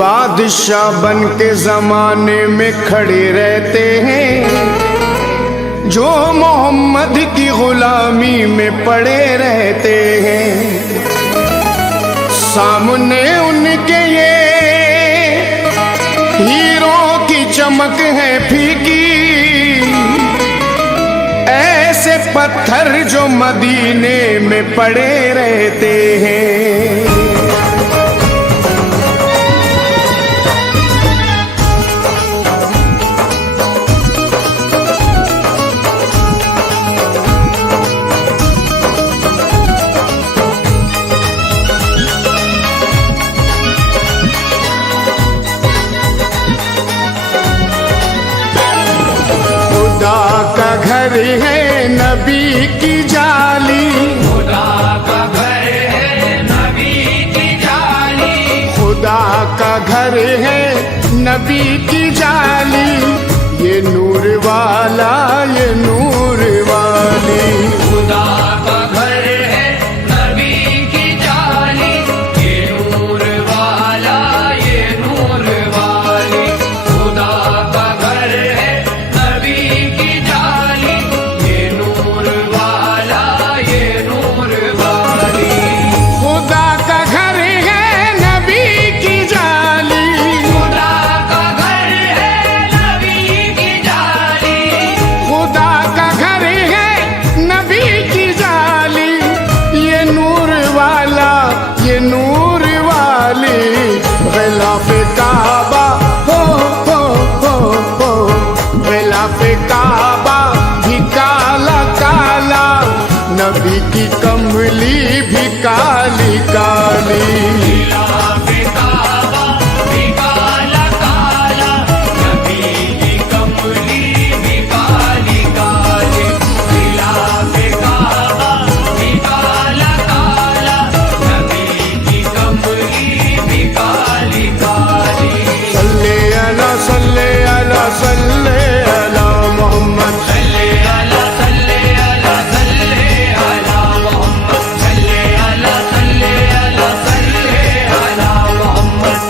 बादशाह बन के जमाने में खड़े रहते हैं, जो मोहम्मद की गुलामी में पड़े रहते हैं। सामने उनके ये हीरो की चमक है फीकी, ऐसे पत्थर जो मदीने में पड़े रहते हैं। घर है नबी की जाली, खुदा का घर है नबी की जाली, खुदा का घर है नबी की जाली, ये नूर वाला ये नूर वाली। खुदा का घर है नबी की जाली, ये नूर वाला ये नूर वाली। खुदा का घर है नबी की जाली, ये नूर वाला ये नूर वाली। खुदा का घर है नबी की जाली, खुदा का घर है नबी की जाली, खुदा का घर है नबी की जाली, ये नूर वाला ये नूर वाली। ग़िलाफ़े काबा हो हो, ग़िलाफ़े काबा भी काला काला, नबी की कमली भी काली काली। ग़िलाफ़े काबा भी काला काला, नबी की कमली भी काली काली। ग़िलाफ़े काबा भी काला काला, नबी की कमली भी काली काली। सल्ले अला सल्ले अला सल्ले अला मोहम्मद, सल्ले अला सल्ले अला सल्ले अला मोहम्मद, सल्ले अला सल्ले अला सल्ले अला मोहम्मद।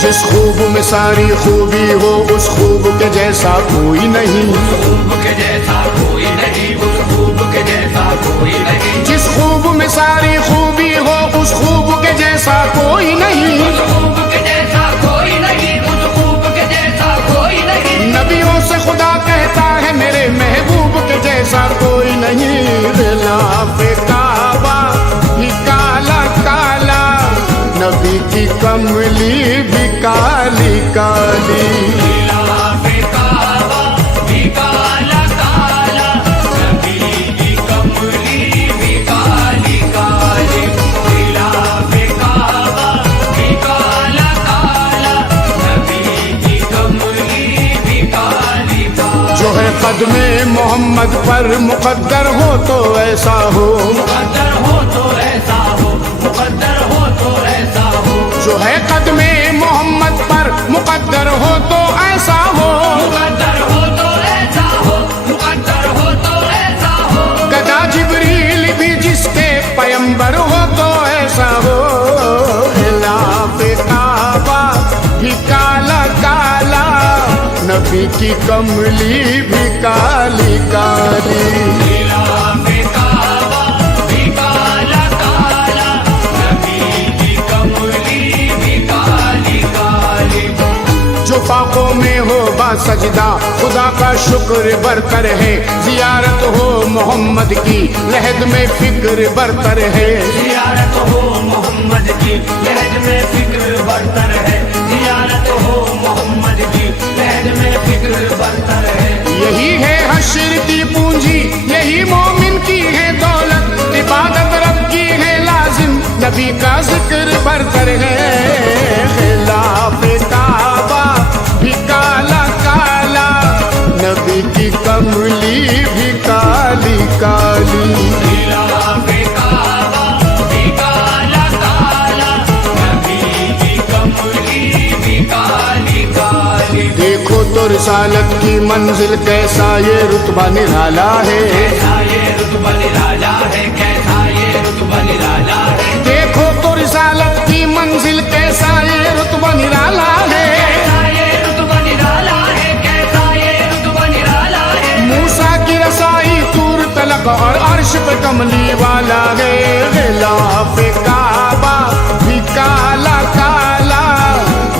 जिस खूब में सारी खूबी हो, उस खूब के जैसा कोई नहीं। खूब के जैसा कोई नहीं, उस खूब के जैसा कोई नहीं। जिस खूब में सारी खूबी हो, उस खूब के जैसा कोई नहीं। उस खूब के जैसा कोई नहीं, उस खूब के जैसा कोई नहीं। नबियों से खुदा कहता है मेरे महबूब के जैसा कोई नहीं। ग़िलाफ़े काबा भी काला काला, नबी की कमली भी काली काली। ग़िलाफ़े काबा भी काला काला, नबी की कमली भी काली काली। ग़िलाफ़े काबा भी काला काला, नबी की कमली भी काली काली। जो है कदमे मोहम्मद पर मुक़द्दर हो तो ऐसा हो, मुक़द्दर हो तो ऐसा हो, मुक़द्दर हो तो ऐसा हो। जो है कदमे मोहम्मद पर मुक़द्दर हो तो ऐसा हो। मुक़द्दर हो तो ऐसा हो, मुक़द्दर हो तो ऐसा हो। गदा जिब्रील भी जिसके पैगंबर हो तो ऐसा हो। ग़िलाफ़े काबा भी काला काला, नबी की कमली भी काली काली। ग़िलाफ़े काबा भी काला काला, नबी की कमली भी काली काली। जो पाकों में हो सजदा खुदा का शुक्र बरतर है, जियारत हो मोहम्मद की लहद में फिक्र बरतर है। जियारत हो मोहम्मद की लहद में फिक्र बरतर है, जियारत हो मोहम्मद की लहद में फिक्र बरतर है। यही है हश्र की पूंजी, यही मोमिन की है दौलत, इबादत रब की है लाजिम, नबी का जिक्र बरतर है। खिलाफे काबा भी काला काला, नबी की कमली भी काली काली। खिलाफे काबा भी काला काला, नबी की कमली भी काली काली। देखो तो रिसालत की मंजिल कैसा ये रुतबा निराला है, कैसा ये रुतबा निराला है, कैसा ये रुतबा निराला है। देखो तो रिसालत की मंजिल कैसा ये रुतबा निराला है। कैसा ये रुतबा निराला है, कैसा ये रुतबा निराला है। मूसा की रसाई तूर तलक और अर्श पे कमली वाला है। खिलाफे काबा भी काला काला,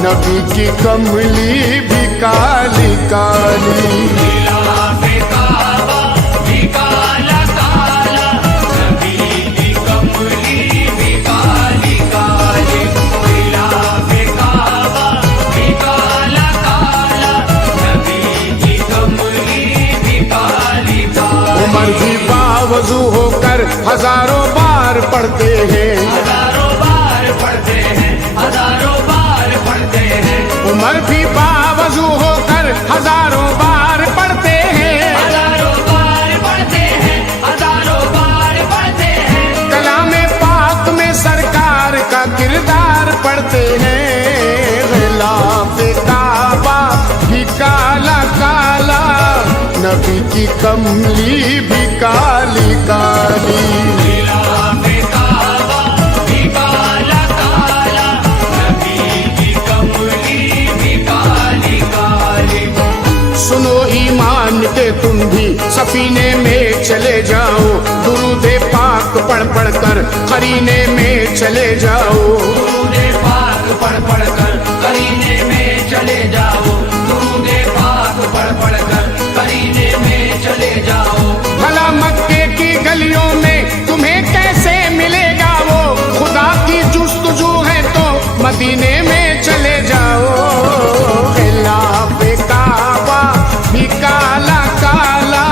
नबी की कमली भी काली काली। खिलाफे काबा भी काला काला, नबी की कमली भी काली काली। खिलाफे काबा भी काला काला, नबी की कमली भी काली काली। उमर भी बावजू होकर हजारों बार पढ़ते हैं, हजारों बार पढ़ते हैं, हजारों बार पढ़ते हैं। उमर भी बावजू होकर हजारों बार पढ़ते हैं, हजारों बार पढ़ते हैं, हजारों बार पढ़ते हैं। कलामे पाक में सरकार का किरदार पढ़ते हैं। खिलाफे काबा भी काला काला, नबी की कमली भी काली काली। खिलाफे काबा भी काला काला, नबी की कमली भी काली काली। सुनो ईमान के तुम भी सफीने में चले जाओ, दुरूदे पाक पढ़ पढ़ कर करीने में चले जाओ। दुरूदे पाक पढ़ पढ़ कर करीने में चले जाओ, दुरूदे पाक पढ़ पढ़ कर करीने में चले जाओ। भला मक्के की गलियों में तुम्हें कैसे मिलेगा वो, खुदा की जुस्तजू है तो मदीने में चले जाओ। खिलाफे काबा भी काला काला,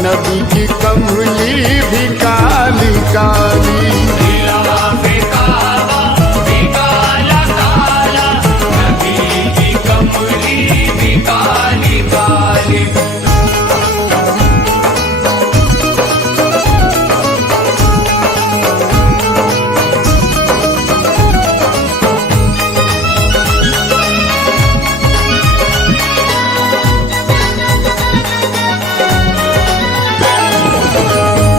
नबी की कमली भी काली काली। खिलाफे काबा भी काला काला, नबी की कमली भी काली काली।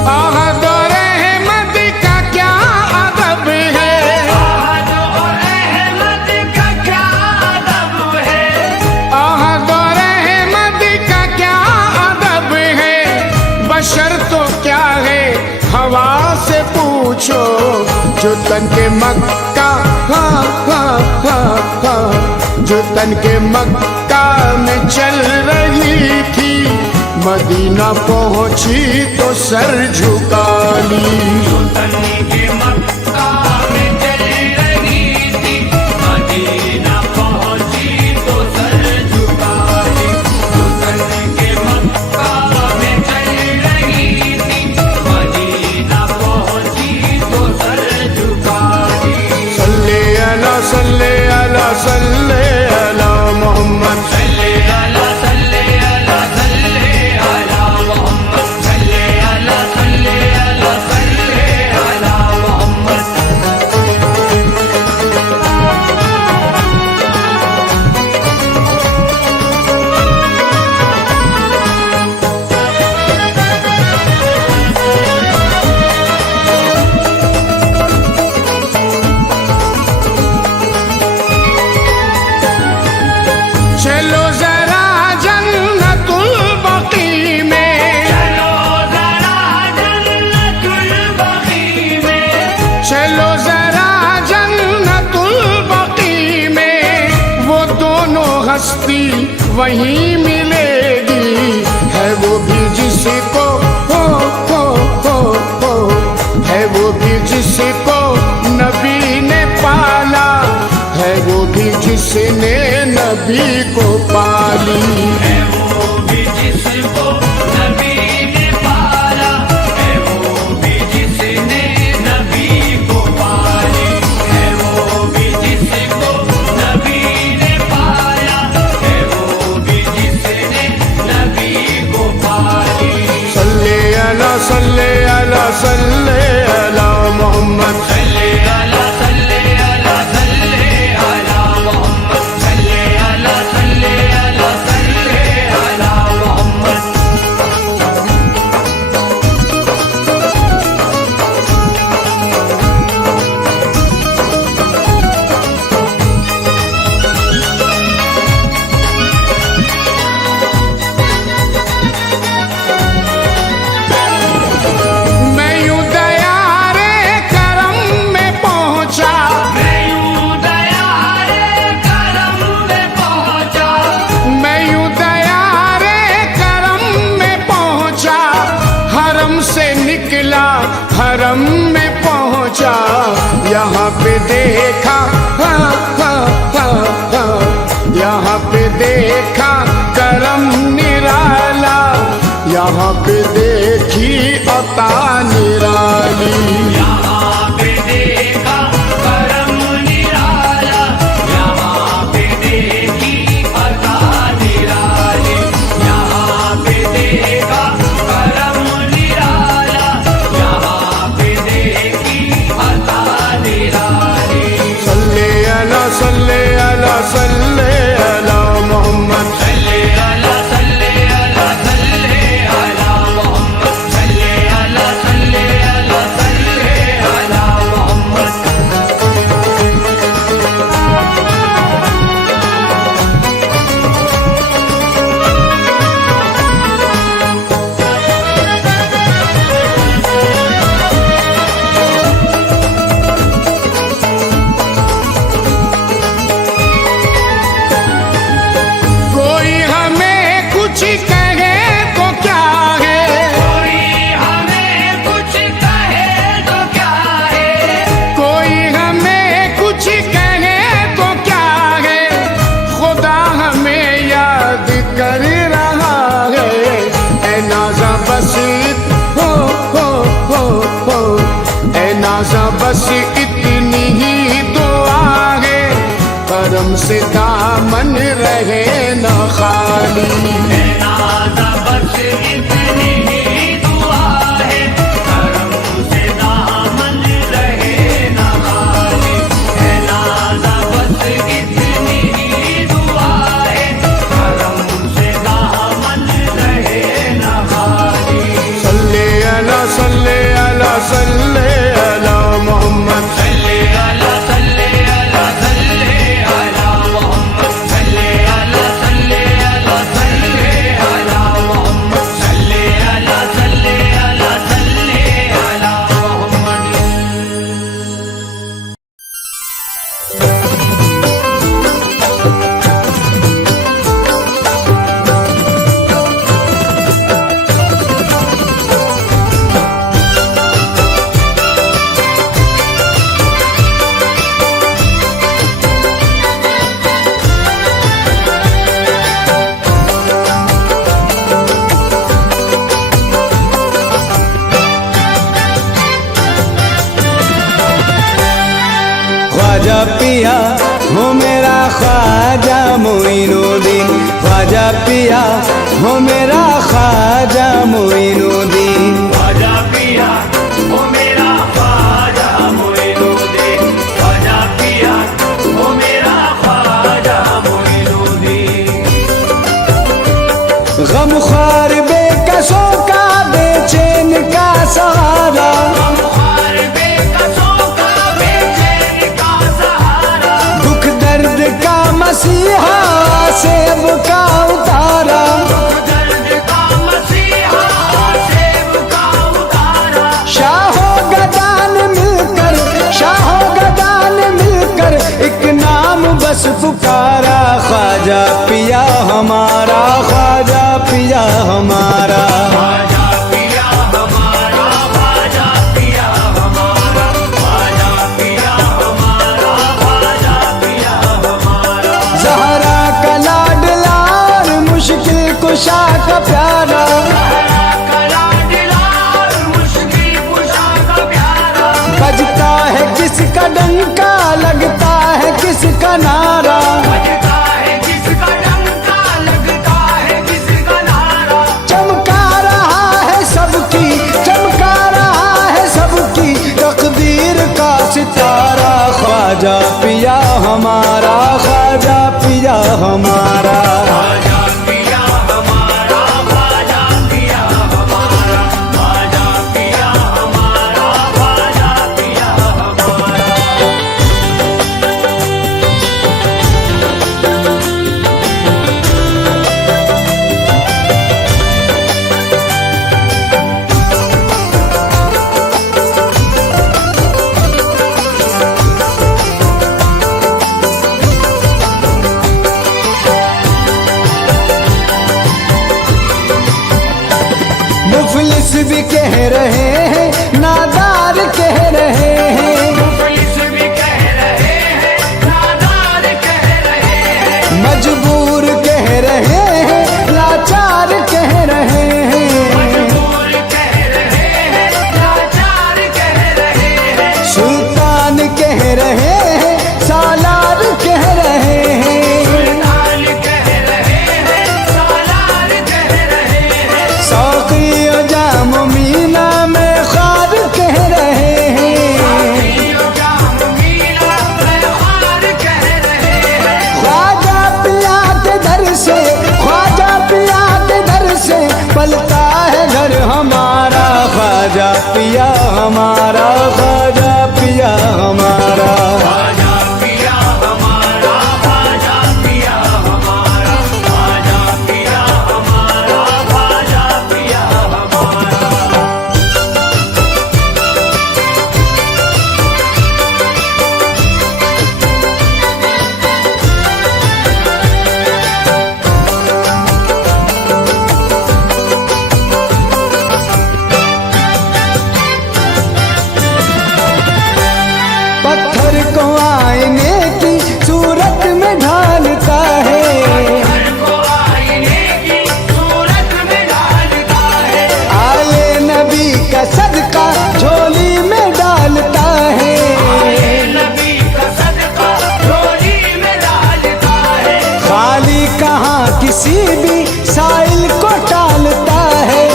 आहद और अहमद का क्या अदब है, आहद और अहमद का क्या अदब है, आहद और अहमद का क्या अदब है। बशर तो क्या है हवा से पूछो, जो तन के मक्का हाँ हाँ हाँ हाँ, जो तन के मक्का में चल रही थी, मदीना पहुंची तो सर झुका ली। तन के मक्का में चल रही थी, मदीना पहुंची तो सर झुका ली। तन के मक्का में चल रही थी, मदीना पहुंची तो सर झुका ली। सल्ले अला सल्ले अला सल्ले अला मोहम्मद, सल्ले अला सल्ले अला सल्ले अला मोहम्मद, सल्ले अला सल्ले अला सल्ले अला मोहम्मद। वहीं मिलेगी, है वो भी जिसको हो है वो भी जिसको नबी ने पाला, है वो भी जिसने नबी को पाली। है वो भी जिसको नबी ने पाला, है वो भी जिसने नबी को पाली। है वो भी जिसको नबी ने पाला, है वो भी जिसने नबी को पाली। सल्ले अला सल्ले अला सल्ले अला मोहम्मद, सल्ले अला सल्ले अला सल्ले अला मोहम्मद, सल्ले अला सल्ले अला सल्ले अला मोहम्मद। मैं यूं दया रे करम में पहुंचा, मैं यूं दया रे करम में पहुंचा, मैं यूं दया रे करम में पहुंचा, हरम से निकला हरम में पहुंचा, यहाँ पे देखा यहाँ पे देखा करम निराला, यहाँ पे देखी अता निराली। यहाँ पे देखा करम निराला, यहाँ पे देखी अता निराली। यहाँ पे देखा करम निराला, यहाँ पे देखी अता निराली। सल्ले अला सल्ले अला सल्ले अला मोहम्मद, सल्ले अला सल्ले अला सल्ले अला मोहम्मद, सल्ले अला सल्ले अला सल्ले अला मोहम्मद। कोई हमें कुछ कहे तो क्या है, कोई हमें कुछ कहे तो क्या है, कोई हमें कुछ कहे तो क्या है, खुदा हमें याद कर रहा है। ए नाज़ा बस ए नाज़ा बस इतनी ही दुआ है, करम से दामन रहे न खाली। है नाज़ा बस इतनी ही दुआ है, करम से दामन रहे न खाली। है नाज़ा बस इतनी ही दुआ है, करम से दामन रहे न खाली। सल्ले अला सल्ले अला सल्ले अला मोहम्मद, सल्ले अला सल्ले अला सल्ले अला मोहम्मद, सल्ले अला सल्ले अला सल्ले अला मोहम्मद, सल्ले अला सल्ले अला सल्ले अला मोहम्मद। ख्वाजा पिया हो मेरा ख्वाजा मोइनुद्दीन, ख्वाजा पिया हो मेरा ख्वाजा मोइनुद्दीन। ख्वाजा पिया ओ मेरा ख्वाजा मोइनुद्दीन, ख्वाजा पिया ओ मेरा ख्वाजा मोइनुद्दीन। गमख्वार बेकसों का बेचैन का सहारा, गमख्वार बेकसों का बेचैन का सहारा, दुख दर्द का मसीहा सेब का उतारा, दर्द का मसीहा सेब का उतारा। शाहो गदान मिलकर, शाहो गदान मिलकर एक नाम बस पुकारा, ख्वाजा पिया हमारा हमारा ख्वाजा पिया हमारा। ख्वाजा पिया हमारा, ख्वाजा पिया हमारा, ख्वाजा पिया हमारा, ख्वाजा पिया हमारा। ज़हरा का लाडला और मुश्किल कुशा का प्यारा, बजता है किसका डंका, लगता है किसका नारा, चमका रहा है सबकी, चमका रहा है सबकी तकदीर का सितारा। ख्वाजा पिया हमारा, ख्वाजा पिया हमारा। ख्वाजा पिया हमारा, ख्वाजा पिया हमारा, ख्वाजा पिया हमारा, ख्वाजा पिया हमारा। मुफलिस भी कह रहे हैं, नादार कह रहे हैं, पुलिस भी कह रहे हैं, नादार कह रहे हैं, मजबूर कह रहे हैं, लाचार कह रहे हैं, मजबूर कह रहे हैं, लाचार कह रहे हैं, सुल्तान कह रहे हैं, सालार कह रहे हैं, सुल्तान कह रहे हैं, सालार कह रहे हैं, सौकी और जाम मीना में ख्वार कह रहे हैं, जाम मीना में हार कह रहे हैं। ख्वाजा पिया के दर से, ख्वाजा पिया के दर से पलता है घर हमारा। ख्वाजा पिया हमारा, ख्वाजा पिया हमारा। ख्वाजा पिया हमारा, ख्वाजा पिया हमारा, ख्वाजा पिया हमारा, ख्वाजा पिया हमारा। पत्थर को आईने की सूरत में ढालता है, घर को आईने की सूरत में डालता है, आले नबी का सदका झोली में डालता है, नबी का सदका झोली में डालता है, खाली कहाँ किसी भी साइल को टालता है,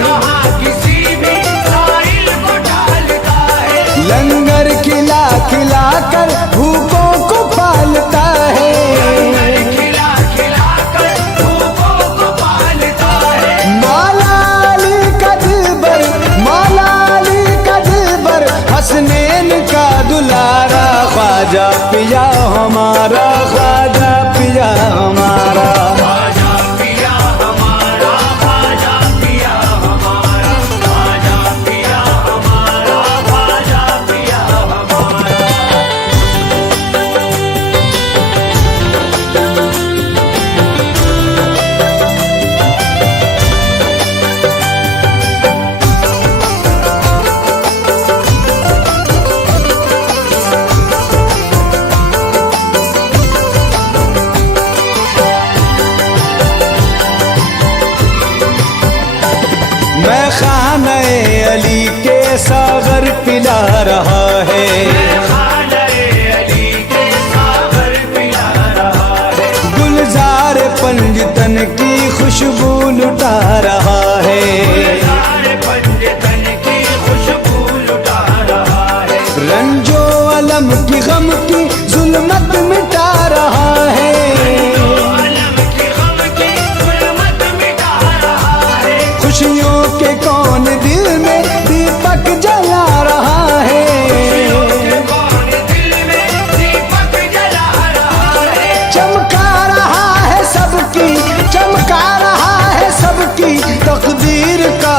कहाँ किसी भी साहिल को डालता है, लंगर खिला खिला कर भूखों को पालता है, खिला खिला कर भूखों को पालता है। मौला अली का दिलबर, मौला अली का दिलबर, हसनैन का दुलारा। ख्वाजा पिया हमारा, ख्वाजा पिया हमारा। ख्वाजा पिया हमारा, ख्वाजा पिया हमारा, ख्वाजा पिया हमारा, ख्वाजा पिया हमारा। मैं खाने अली के सागर पिला रहा है, खाने अली के सागर पिला रहा है, गुलजार पंजतन की खुशबू लुटा रहा है, यार पंजतन की खुशबू लुटा रहा है, रंजो अलम की गम की जुल्मत मिटा रहा है, अलम की गम की जुल्मत मिटा रहा है, खुशियों के कौन दिल में दीपक जला रहा है, कौन दिल में दीपक जला रहा है, चमका रहा है सबकी, चमका रहा है सबकी तकदीर का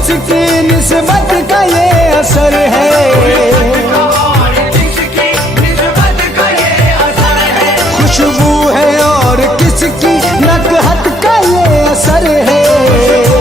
किसकी निस्बत का ये असर है, और किसकी निस्बत का ये असर है, खुशबू है और किसकी नकहत का ये असर है,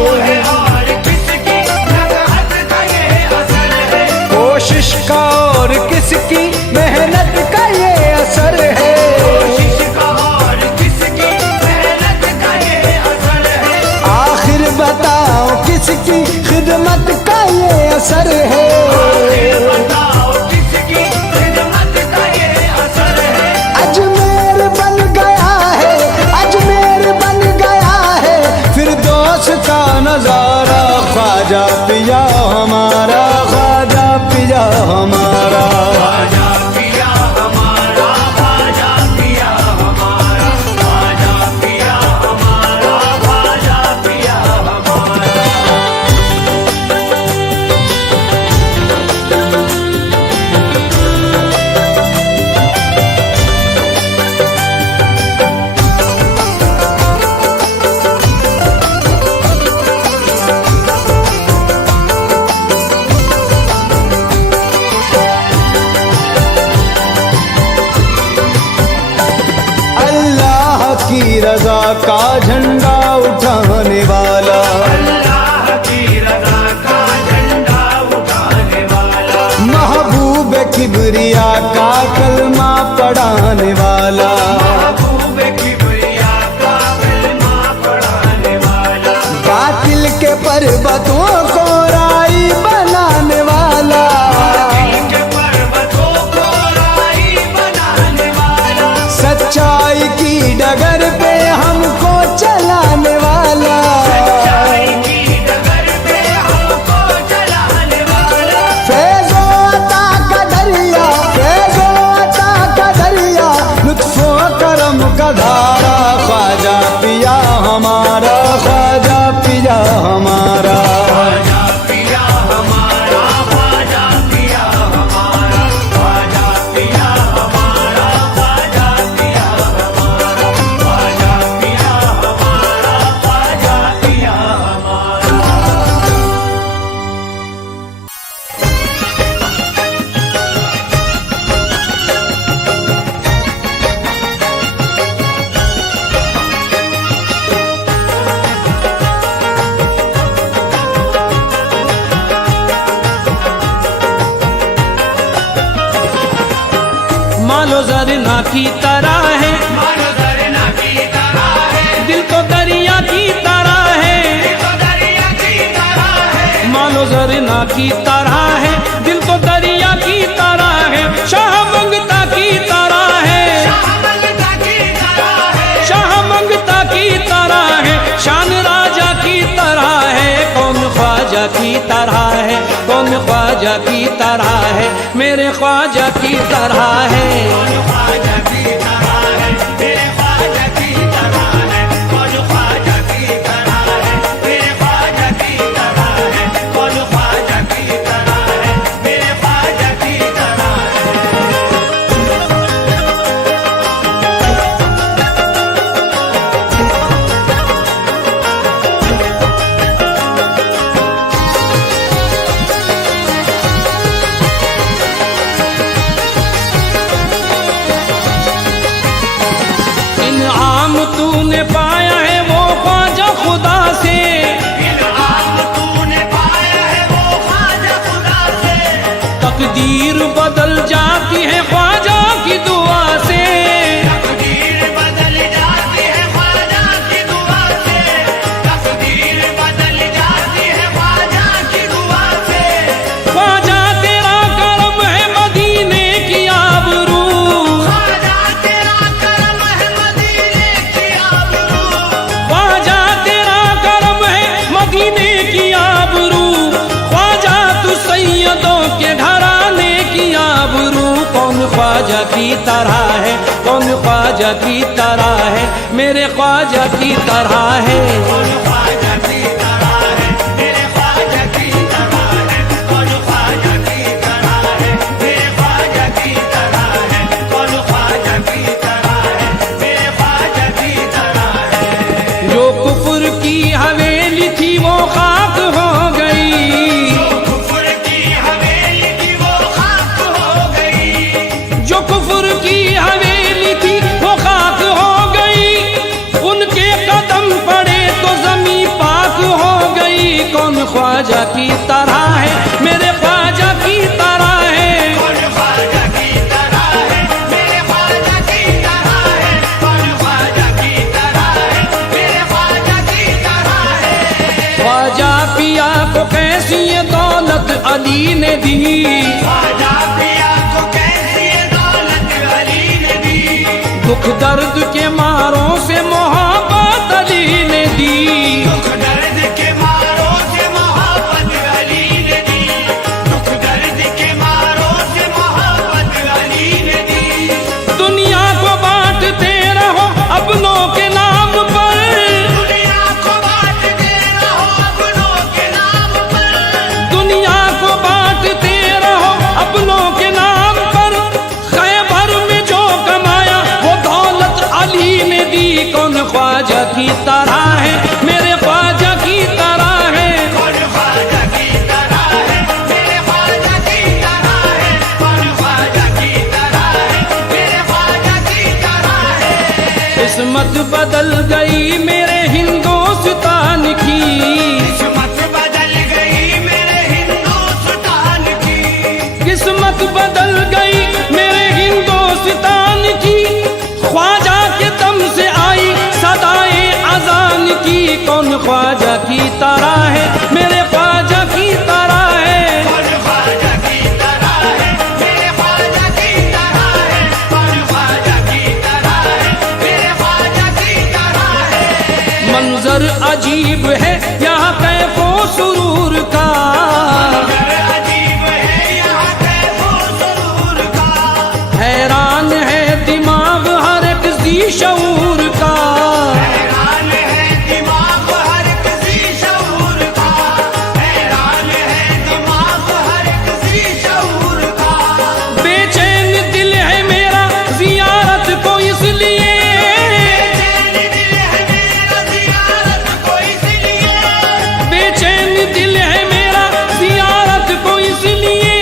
और किसकी नकहत का ये असर है, कोशिश का और किसकी मेहनत का ये असर है, कोशिश का और किसकी मेहनत का ये असर है, आखिर बताओ किसकी खिदमत का ये असर है, आखिर बताओ किसकी खिदमत का ये असर है, अजमेर बन गया है, अजमेर बन गया है फिर दोस्त का नजारा, ख्वाजा पिया हमारा, ख्वाजा पिया हमारा, ख्वाजा पिया हमारा, ख्वाजा पिया हमारा, ख्वाजा पिया हमारा, ख्वाजा पिया हमारा। अल्लाह की रजा का झंडा उठाने वाला, अल्लाह की रज़ा का झंडा उठाने वाला, महबूब किबरिया का कलमा पढ़ाने वाला, महबूब किबरिया का कलमा पढ़ाने वाला, बातिल के पर्वतों को राई बनाने वाला, के पर्वतों को राई बनाने वाला, सच्चाई की डगर पे हमको चलाने वाला, सच्चाई की डगर पे हमको चलाने वाला, फैज़ो अता का दरिया, फैज़ो अता का दरिया, लुत्फो करम का धारा, ख्वाजा पिया हमारा, ख्वाजा पिया हमारा, ख्वाजा पिया हमारा, ख्वाजा पिया हमारा, ख्वाजा पिया हमारा, ख्वाजा पिया हमारा, ख्वाजा पिया हमारा, ख्वाजा पिया हमारा। मालो जरना की तरह है, मानो दरिया की तरह है, दिल तो दरिया की तरह है, तो दरिया की तरह है, मालो जरना की तरह है, दिल तो दरिया की तरह है, शाह मंगता की तरह है, शाहमंगता की तरह है, शाह मंगता की तरह है, शान राजा की तरह है, कौन ख्वाजा की तरह है, कौन ख्वाजा की तरह है, मेरे ख्वाजा की तरह है, ख्वाजा की तरह है, मेरे ख्वाजा की तरह है, कौन ख्वाजा की तरह है, मेरे ख्वाजा की तरह है, कौन ख्वाजा की तरह है, मेरे ख्वाजा की तरह है। इनाम तूने पाया है वो ख्वाजा खुदा से, इनाम तूने पाया है वो ख्वाजा खुदा से, तकदीर बदल जाती है ख्वाजा की दुआ से, तकदीर बदल जाती है ख्वाजा की दुआ से, तकदीर बदल जाती है ख्वाजा की दुआ से, ख्वाजा तेरा करम है मदीने की आबरू, ख्वाजा तेरा करम है मदीने की आबरू, ख्वाजा तेरा करम है मदीने की आबरू, ख्वाजा तू सैयदों के घराने की आबरू, कौन ख्वाजा की तरह है, कौन ख्वाजा की तरह है, मेरे ख्वाजा की तरह है, ख्वाजा की तरह है, मेरे ख्वाजा की तरह है, कौन ख्वाजा की तरह है, मेरे ख्वाजा की तरह है, कौन ख्वाजा की तरह है, मेरे ख्वाजा की तरह है। जो कुफर की हवेली थी वो खाक हो गई, ख्वाजा की तरह है, मेरे ख्वाजा की तरह है। कौन ख्वाजा की तरह है, मेरे ख्वाजा की तरह है। कौन ख्वाजा की तरह है, मेरे ख्वाजा की तरह है। ख्वाजा पिया को कैसी ये दौलत अली ने दी, ख्वाजा पिया को कैसी ये दौलत अली ने दी। दुख दर्द के मारों से मोहब्बत अली ने दी। दुख दर्द के मारों से मोहब्बत अली ने दी। दुख दर्द के मारों से मोहब्बत अली ने दी। दुनिया को बांटते रहो अपनों के नाम पर, दुनिया को बांटते रहो अपनों के नाम पर। दुनिया को बांटते रहो अपनों के नाम पर। खैबर में जो कमाया वो दौलत अली ने दी। कौन ख्वाजा की तरह है, मेरे ख्वाजा की तरह है। कौन ख्वाजा की तरह है, मेरे ख्वाजा की तरह है। कौन ख्वाजा की तरह है, मेरे ख्वाजा की तरह है। किस्मत बदल गई मेरे हिंदुस्तान की, किस्मत बदल गई मेरे हिंदुस्तान की। किस्मत बदल गई मेरे हिंदुस्तान की। ख्वाजा के दम से आई सदाए अजान की। कौन ख्वाजा की तरह है, मेरे ख्वाजा की तरह है। कौन ख्वाजा की तरह है, मेरे ख्वाजा की तरह है। कौन ख्वाजा की तरह है, मेरे ख्वाजा की तरह है। मंजर अजीब है यहाँ कैफो सुरूर का, अजीब है यहाँ कैफो सुरूर का। हैरान है दिमाग हर एक ज़ी शऊर का। हैरान है दिमाग हर किसी शऊर का। हैरान है दिमाग हर किसी शऊर का। बेचैन दिल है मेरा जियारत को इसलिए, बेचैन दिल है मेरा जियारत को इसलिए। बेचैन दिल है मेरा जियारत को इसलिए।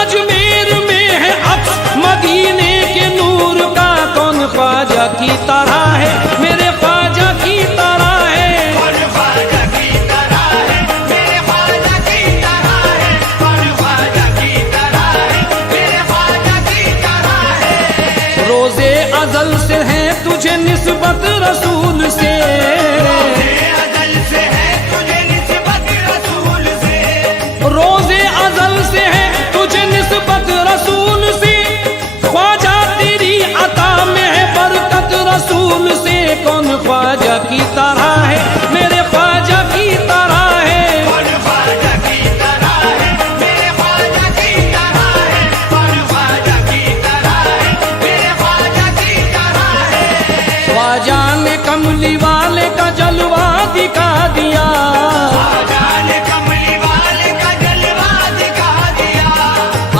अजमेर में है अक्स मदीने के नूर का। कौन ख्वाजा की तरह है, मेरे ख्वाजा की तरह है। कौन ख्वाजा की तरह है, मेरे ख्वाजा की तरह है। कौन ख्वाजा की तरह है, मेरे ख्वाजा की तरह है। रोजे अजल से है तुझे निस्बत रसूल से, रोज़े अज़ल से है तुझे निस्बत रसूल से। रोजे अजल से है तुझे निस्बत रसूल से। ख्वाजा तेरी अता में है बरकत रसूल से। कौन ख्वाजा की तरह है, मेरे ख्वाजा की तरह है। कौन ख्वाजा की तरह है, मेरे ख्वाजा की तरह है। कौन ख्वाजा की तरह है, मेरे ख्वाजा की तरह है। ख्वाजा ने कमली वाले का जलवा दिखा दिया, ख्वाजा ने कमली वाले का जलवा दिखा दिया।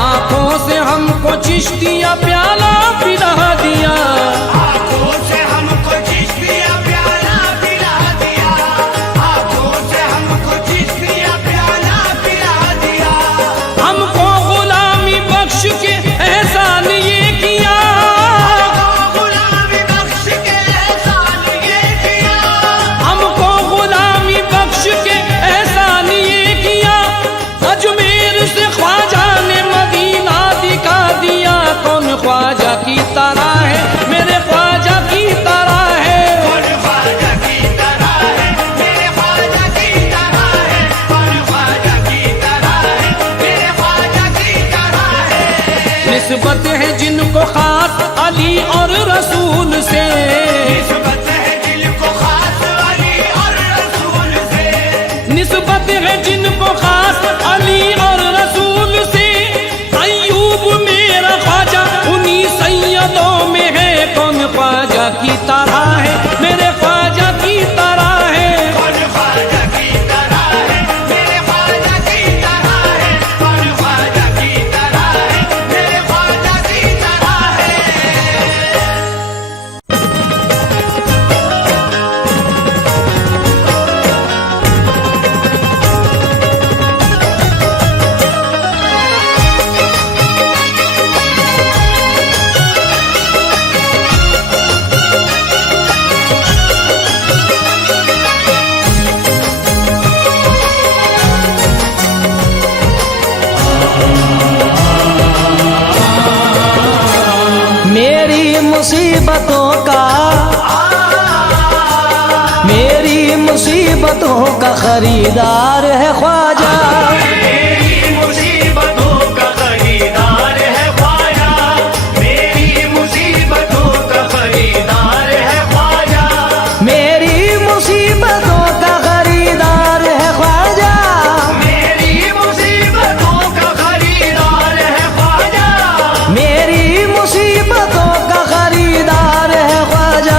आंखों से हमको चिश्तिया प्याला पिला दिया। आंखों से हमको चिश्तिया प्याला पिला दिया। आंखों से हमको चिश्तिया प्याला पिला दिया। हमको गुलामी बख्श के एहसान ये किया, गुलामी बख्श के एहसान ये किया। हमको गुलामी बख्श के एहसान ये किया। अजमेर से ख्वाजा ने मदीना दिखा दिया। कौन ख्वाजा की तरह है, मेरे ख्वाजा की तरह है। कौन ख्वाजा की तरह है, मेरे ख्वाजा की तरह है। कौन ख्वाजा की तरह है, मेरे ख्वाजा की तरह है। निस्बत है जिनको खास अली और रसूल से, निस्बत है दिल को खास अली और रसूल से। निस्बत है जिनको खास अली और रसूल से। अय्यूब मेरा ख्वाजा उन्हीं सैयदों में है। कौन ख्वाजा की तरह है, मेरे ख्वाजा की तरह है। कौन ख्वाजा की तरह है, मेरे ख्वाजा की तरह है। कौन ख्वाजा की तरह है, मेरे ख्वाजा की तरह है। मुसीबतों का, मेरी मुसीबतों का खरीदार है ख्वाजा। मेरी मुसीबतों का खरीदार है ख्वाजा, मेरी मुसीबतों का खरीदार है ख्वाजा, मेरी मुसीबतों का खरीदार है ख्वाजा, मेरी मुसीबतों का खरीदार है ख्वाजा, मेरी मुसीबतों का खरीदार है ख्वाजा।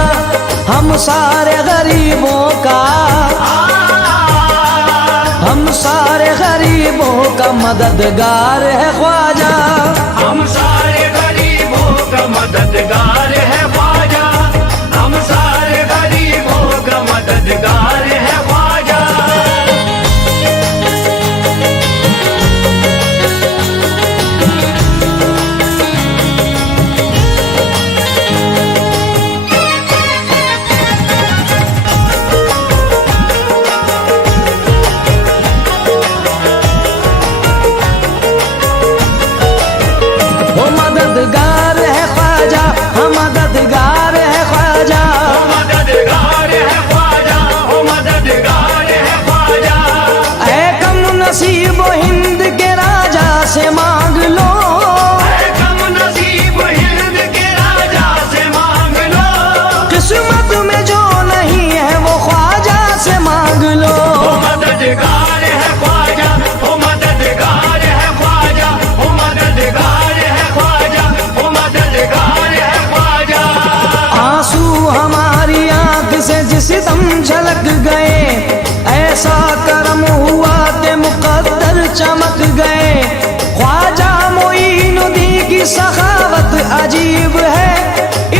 हम सारे गरीबों का, हम सारे गरीबों का मददगार है ख्वाजा। हम सारे गरीबों का मददगार है ख्वाजा, हम सारे गरीबों का मददगार है ख्वाजा। वो मददगार है ख्वाजा, हम मददगार है ख्वाजा। ओ मददगार है ख्वाजा, ओ मददगार है ख्वाजा, ऐ कम नसीब हिंद के राजा से मांग लो, ऐ कम नसीब हिंद के राजा से मांग लो, किस्मत में जो नहीं है वो ख्वाजा से मांग लो। ओ मददगार है ख्वाजा, ओ मददगार है ख्वाजा, ओ मददगार है ख्वाजा, ओ मददगार है ख्वाजा। आंसू हमारी आंख से जिस दम झलक गए, ऐसा करम हुआ कि मुकद्दर चमक गए। ख्वाजा मोइनुद्दीन की सखावत अजीब है,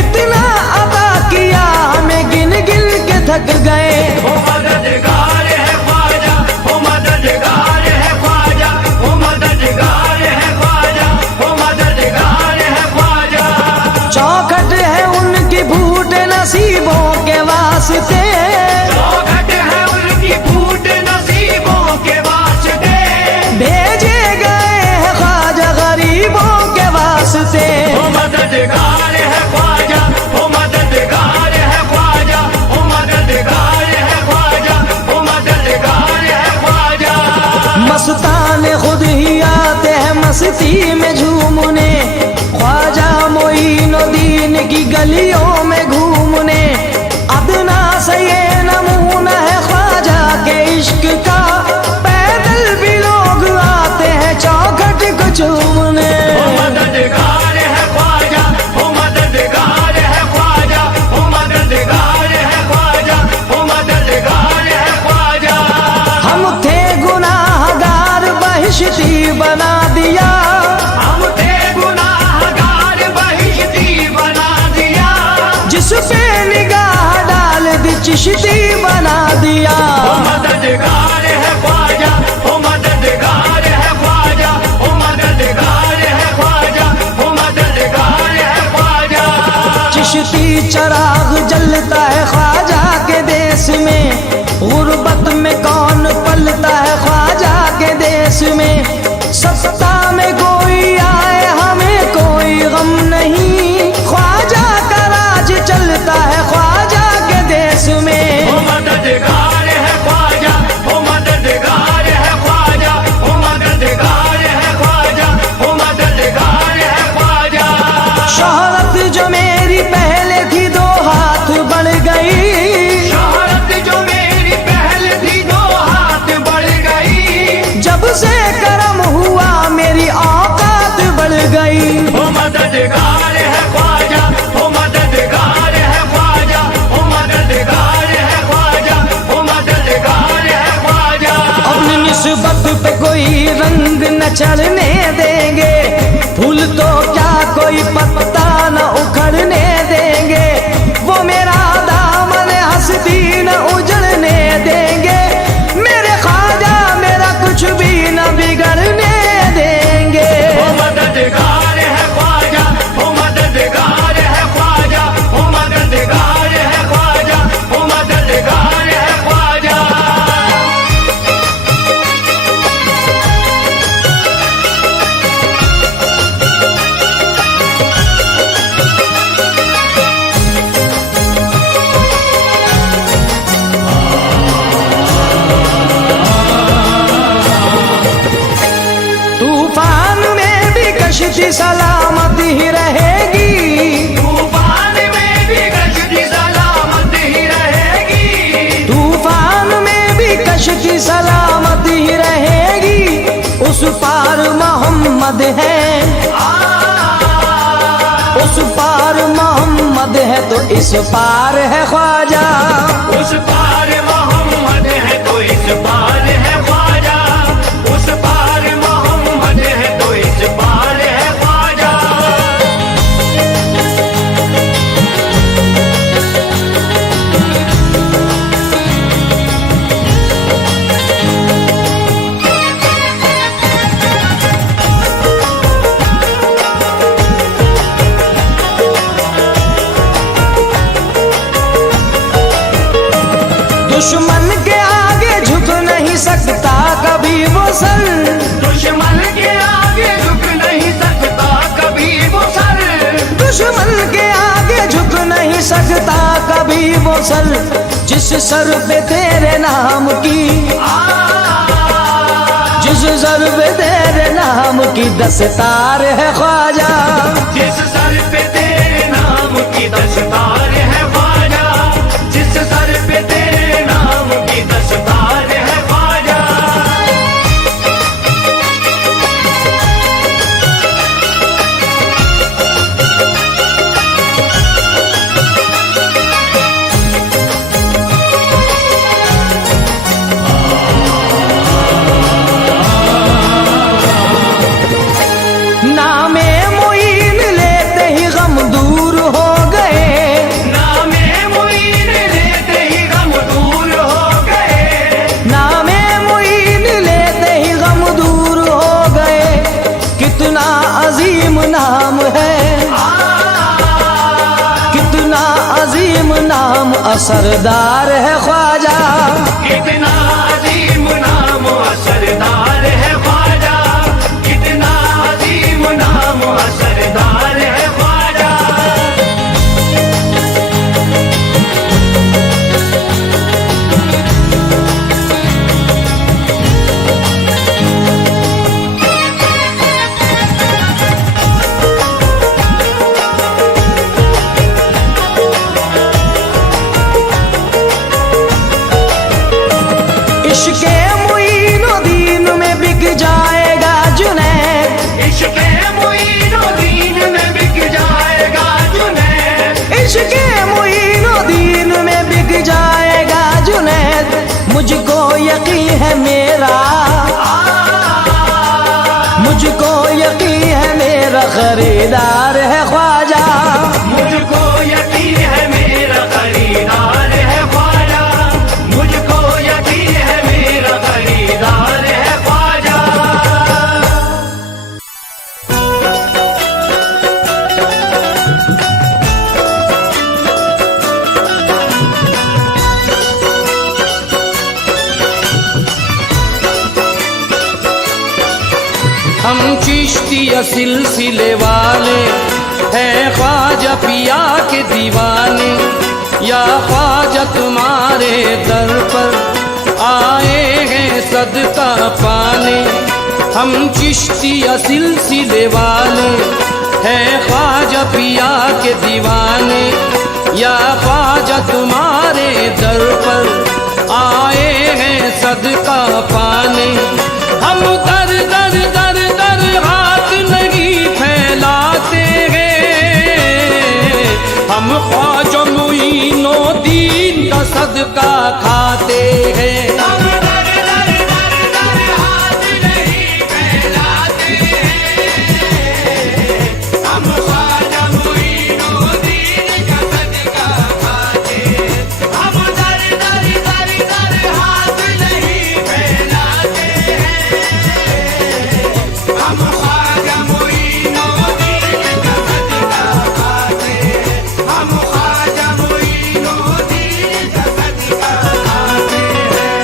इतना अता किया हमें गिन गिन के थक गए। ओ मददगार है ख्वाजा, ओ मददगार है ख्वाजा, ओ मददगार है ख्वाजा, ओ मददगार है ख्वाजा। चौखट है उनकी फूट नसीबों के वास्ते, चौखट है उनकी फूट नसीबों के वास्ते, भेजे गए हैं ख्वाजा गरीबों के वास्ते। ओ मददगार है ख्वाजा, ओ मददगार है ख्वाजा, ओ मददगार है ख्वाजा, ओ मददगार है ख्वाजा। मस्तान खुद ही आते हैं मस्ती में झूमने, ख्वाजा मोइनुद्दीन की गलियों में घूमने। अदना से ये नमूना है ख्वाजा के इश्क का, पैदल भी लोग आते हैं चौखट को चूमने। ओ मददगार है ख्वाजा, ओ मददगार है ख्वाजा, ओ मददगार है ख्वाजा, ओ मददगार है ख्वाजा। हम थे गुनाहगार बहिश्ती बना दिया, हम थे गुनाहगार बहिश्ती बना दिया, जिस पे निगाह डाल दी चिश्ती बना दिया। ओ मददगार है ख्वाजा, ओ मददगार है ख्वाजा, ओ मददगार है ख्वाजा, ओ मददगार है ख्वाजा। चिश्ती चराग जलता है ख्वाजा के देश में, गुर्बत में कौन पलता है ख्वाजा के देश में। सत्ता में कोई आए हमें कोई गम नहीं, ख्वाजा का राज चलता है ख्वाजा के देश में। ओ मददगार है ख्वाजा, ओ मददगार है ख्वाजा, ओ मददगार है ख्वाजा, ओ मददगार है ख्वाजा। शोहरत जो मेरी पहले थी दो हाथ बढ़ गई, शोहरत जो मेरी पहल थी दो हाथ बढ़ गई, जब से करम हुआ मेरी औकात बढ़ गई। ओ मददगार है ख्वाजा, ओ मददगार है ख्वाजा, ओ मददगार है ख्वाजा, ओ मददगार है ख्वाजा। अपनी निस्बत पे कोई रंग न चढ़ने देंगे, फूल तो क्या कोई पत्ता न उखड़ने देंगे। वो मेरा दामन हस्ती न उजड़ने देंगे, मेरे ख्वाजा मेरा कुछ भी न बिगड़ने देंगे। ओ मददगार है ख्वाजा, ओ मददगार है ख्वाजा, ओ मददगार है ख्वाजा, ओ मददगार है ख्वाजा। की सलामती ही रहेगी, तूफान में भी कश्ती सलामत ही रहेगी, तूफान में भी कश की सलामती ही रहेगी। उस पार मोहम्मद है, उस पार मोहम्मद है तो इस पार है ख्वाजा। उस पार मोहम्मद है तो इस पार है ख्वाजा, उस पार मोहम्मद है तो इस पार है ख्वाजा। दुश्मन के आगे झुक नहीं सकता कभी वो सर, दुश्मन के आगे झुक नहीं सकता कभी वो सर, दुश्मन के आगे झुक नहीं सकता कभी वो सर। जिस सर पे तेरे नाम की, जिस सर पे तेरे नाम की दस्तार है ख्वाजा, जिस सर पे तेरे नाम की दस्तार है ख्वाजा, जिस सर पे तेरे नाम की दस्तार है ख्वाजा। नामे मुईन लेते ही गम दूर हो गए, नामे मुईन लेते ही गम दूर हो गए, नामे मुईन लेते ही गम दूर हो गए। कितना अजीम नाम है, कितना अजीम नाम असरदार है ख्वाजा। कितना अजीम नाम असरदार है ख्वाजा, कितना अजीम नाम असरदार है ख्वाजा। इश्क़ मुईनुद्दीन में बिक जाएगा जुनैद, इश्क़ मुईनुद्दीन में बिक जाएगा जुनैद, इश्क़ मुईनुद्दीन में बिक जाएगा जुनैद। मुझको यकीन है मेरा, मुझको यकीन है मेरा खरीदार है ख्वाजा। मुझको यकीन है मेरा खरीदार है ख्वाजा, मुझको यकीन है मेरा खरीदार है ख्वाजा। हम चिश्तिया सिलसिले वाले हैं ख्वाजा पिया के दीवाने, या ख्वाजा तुम्हारे दर पर आए हैं सदका पाने। हम चिश्तिया सिलसिले वाले हैं ख्वाजा पिया के दीवाने, या ख्वाजा तुम्हारे दर पर आए हैं सदका पाने। हम दर दर दर दर हाथ नहीं फैलाते हैं, हम ख्वाजा मुईनुद्दीन का सदका खाते हैं। हम दर दर दर दर हाथ नहीं फैलाते हैं, हम ख्वाजा मुईनुद्दीन का सदका खाते हैं। हम दर दर दर दर हाथ नहीं फैलाते हैं, हम ख्वाजा मुईनुद्दीन का सदका खाते हैं, हम ख्वाजा मुईनुद्दीन का सदका खाते हैं।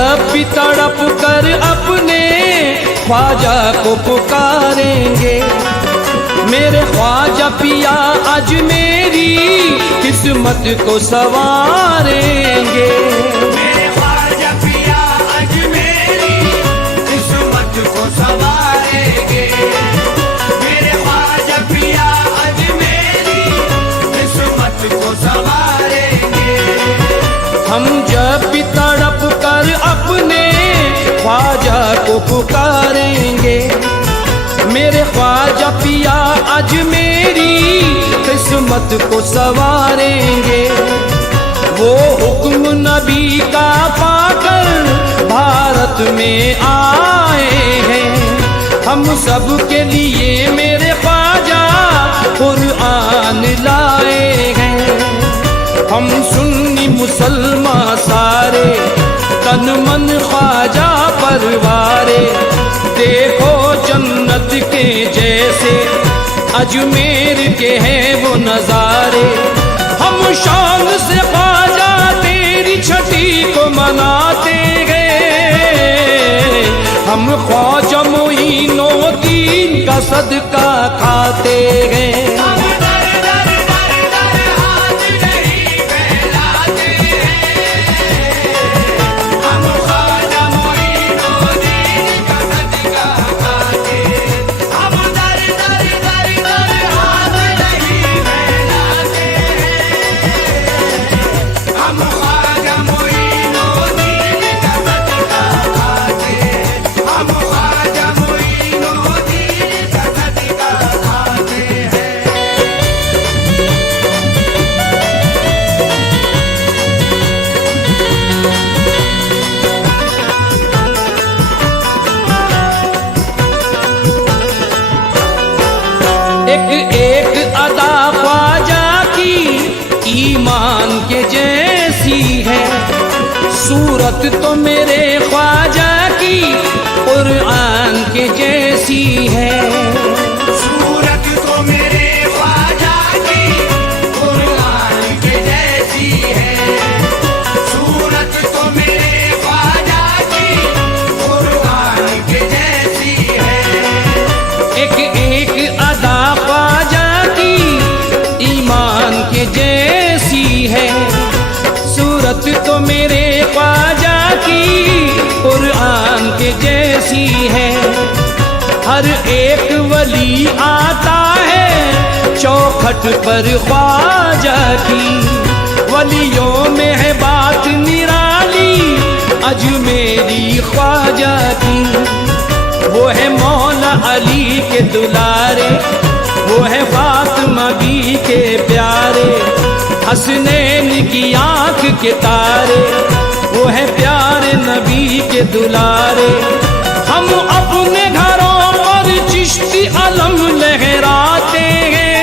जब भी तड़प कर अपने ख्वाजा को पुकारेंगे, मेरे ख्वाजा पिया आज मेरी किस्मत को संवारेंगे। मेरे ख्वाजा पिया आज मेरी किस्मत को संवारेंगे। मेरे ख्वाजा पिया आज मेरी किस्मत को संवारेंगे। हम जब भी तड़प कर अपने ख्वाजा को पुकारेंगे, मेरे ख्वाजा पिया आज मेरी किस्मत को संवारेंगे। वो हुक्म नबी का पाकर भारत में आए हैं, हम सब के लिए मेरे ख्वाजा कुरान लाए हैं। हम सुन्नी मुसलमान सारे तन मन ख्वाजा परवारे, देखो जन्नत के जैसे अजमेर के हैं वो नजारे। हम शान से ख्वाजा तेरी छठी को मनाते गए, हम ख्वाजा मोइनुद्दीन का सदका खाते गए। हम दर दर दर दर हाथ नहीं फैलाते हैं, हम ख्वाजा मोइनुद्दीन का सदका खाते हैं। हम दर दर दर दर हाथ नहीं फैलाते हैं, हम ख्वाजा मोइनुद्दीन का सदका खाते हैं। हम ख्वाजा मोइनुद्दीन का सदका खाते हैं। एक एक अदा ख्वाजा की ईमान के जैसी है, सूरत तो मेरे ख्वाजा की कुरान के जैसी है। सूरत तो मेरे ख्वाजा की कुरान के जैसी है। सूरत तो मेरे ख्वाजा की कुरान के जैसी है। एक एक अदा ख्वाजा की ईमान के जैसी है, सूरत तो मेरे ख्वाजा की कुरान के जैसी है। हर एक वली आता है चौखट पर ख्वाजा की, वलियों में है बात निराली अजमेरी ख्वाजा की। वो है मौला अली के दुलारे, वो है फातिमा बी के प्यारे, हसनैन की आंख के तारे, वो है प्यारे नबी के दुलारे। हम अपने घरों पर चिश्ती अलम लहराते हैं,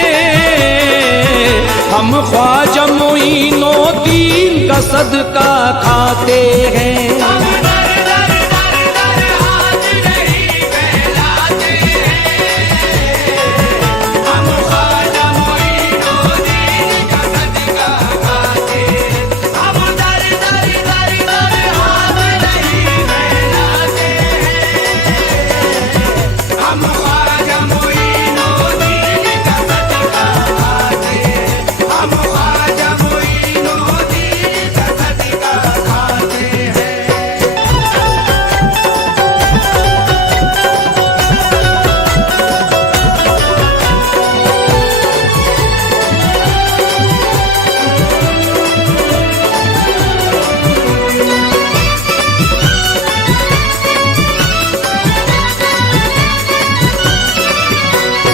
हम ख्वाजा मोइनुद्दीन का सदका खाते हैं। हम दर दर दर दर हाथ नहीं फैलाते हैं, हम ख्वाजा मोइनुद्दीन का सदका खाते हैं। हम दर दर दर दर हाथ नहीं फैलाते हैं, हम ख्वाजा मोइनुद्दीन का सदका खाते हैं। हम ख्वाजा मोइनुद्दीन का सदका खाते हैं।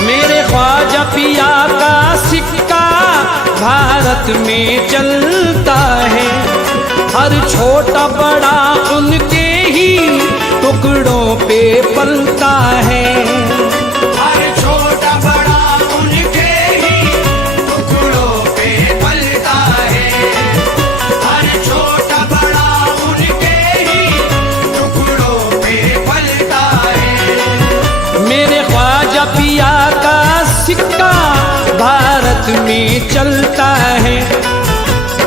मेरे ख्वाजा पिया का सिक्का भारत में चलता है, हर छोटा बड़ा उनके ही टुकड़ों पे पलता है। हर छोटा बड़ा उनके ही टुकड़ों पे पलता है। हर छोटा बड़ा उनके ही टुकड़ों पे पलता है। मेरे ख्वाजा पिया का सिक्का भारत में चलता है,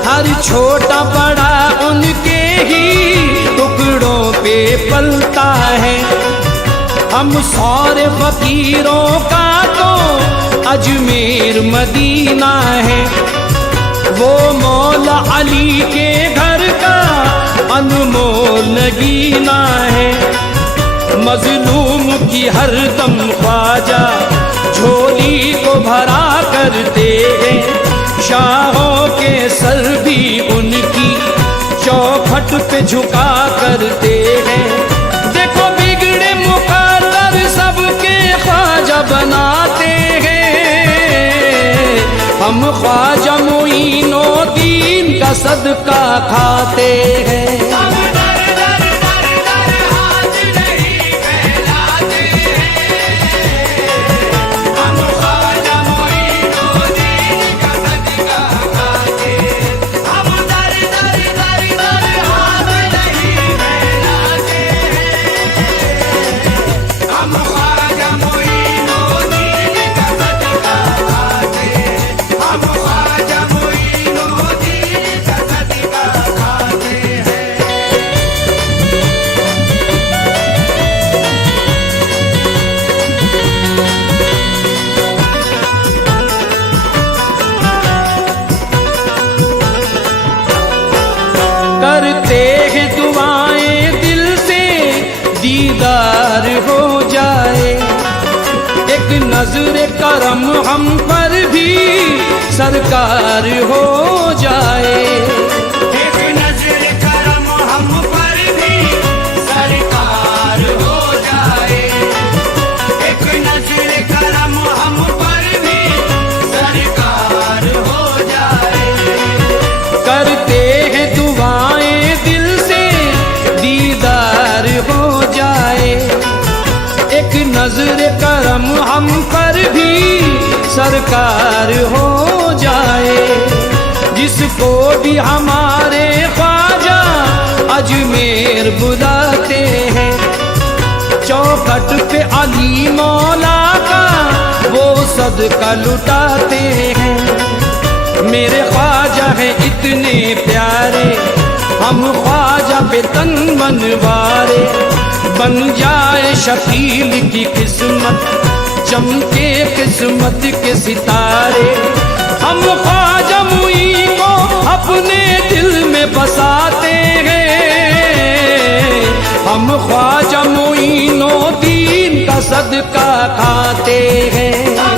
हर छोटा बड़ा उनके ही टुकड़ों टुकड़ों पे पलता है। हम सारे फकीरों का तो अजमेर मदीना है। वो मौला अली के घर का अनमोल नगीना है। मजलूम की हर दम ख्वाजा झोली को भरा करते हैं। शाहों के सर भी उनकी चौखट पे झुका करते हैं। देखो बिगड़े मुकद्दर सबके ख्वाजा बनाते हैं। हम ख्वाजा मोइनुद्दीन का सदका खाते हैं। करते हैं दुआएं दिल से दीदार हो जाए। एक नजर करम हम पर भी सरकार हो जाए। एक नजर करम हम पर भी सरकार हो जाए। एक नजर करम हम पर भी सरकार हो जाए। करते हैं दुआएं दिल से दीदार हो जाए। एक नजर करम हम पर भी सरकार हो जाए। जिसको भी हमारे ख्वाजा अजमेर बुलाते हैं। चौखट पे अली मौला का वो सदका लुटाते हैं। मेरे ख्वाजा हैं इतने प्यारे, हम ख्वाजा पे तन मन वारे। बन जाए शकील की किस्मत, चमके किस्मत के सितारे। हम ख्वाजा मुई को अपने दिल में बसाते हैं। हम ख्वाजा मोइनुद्दीन का सदका खाते हैं।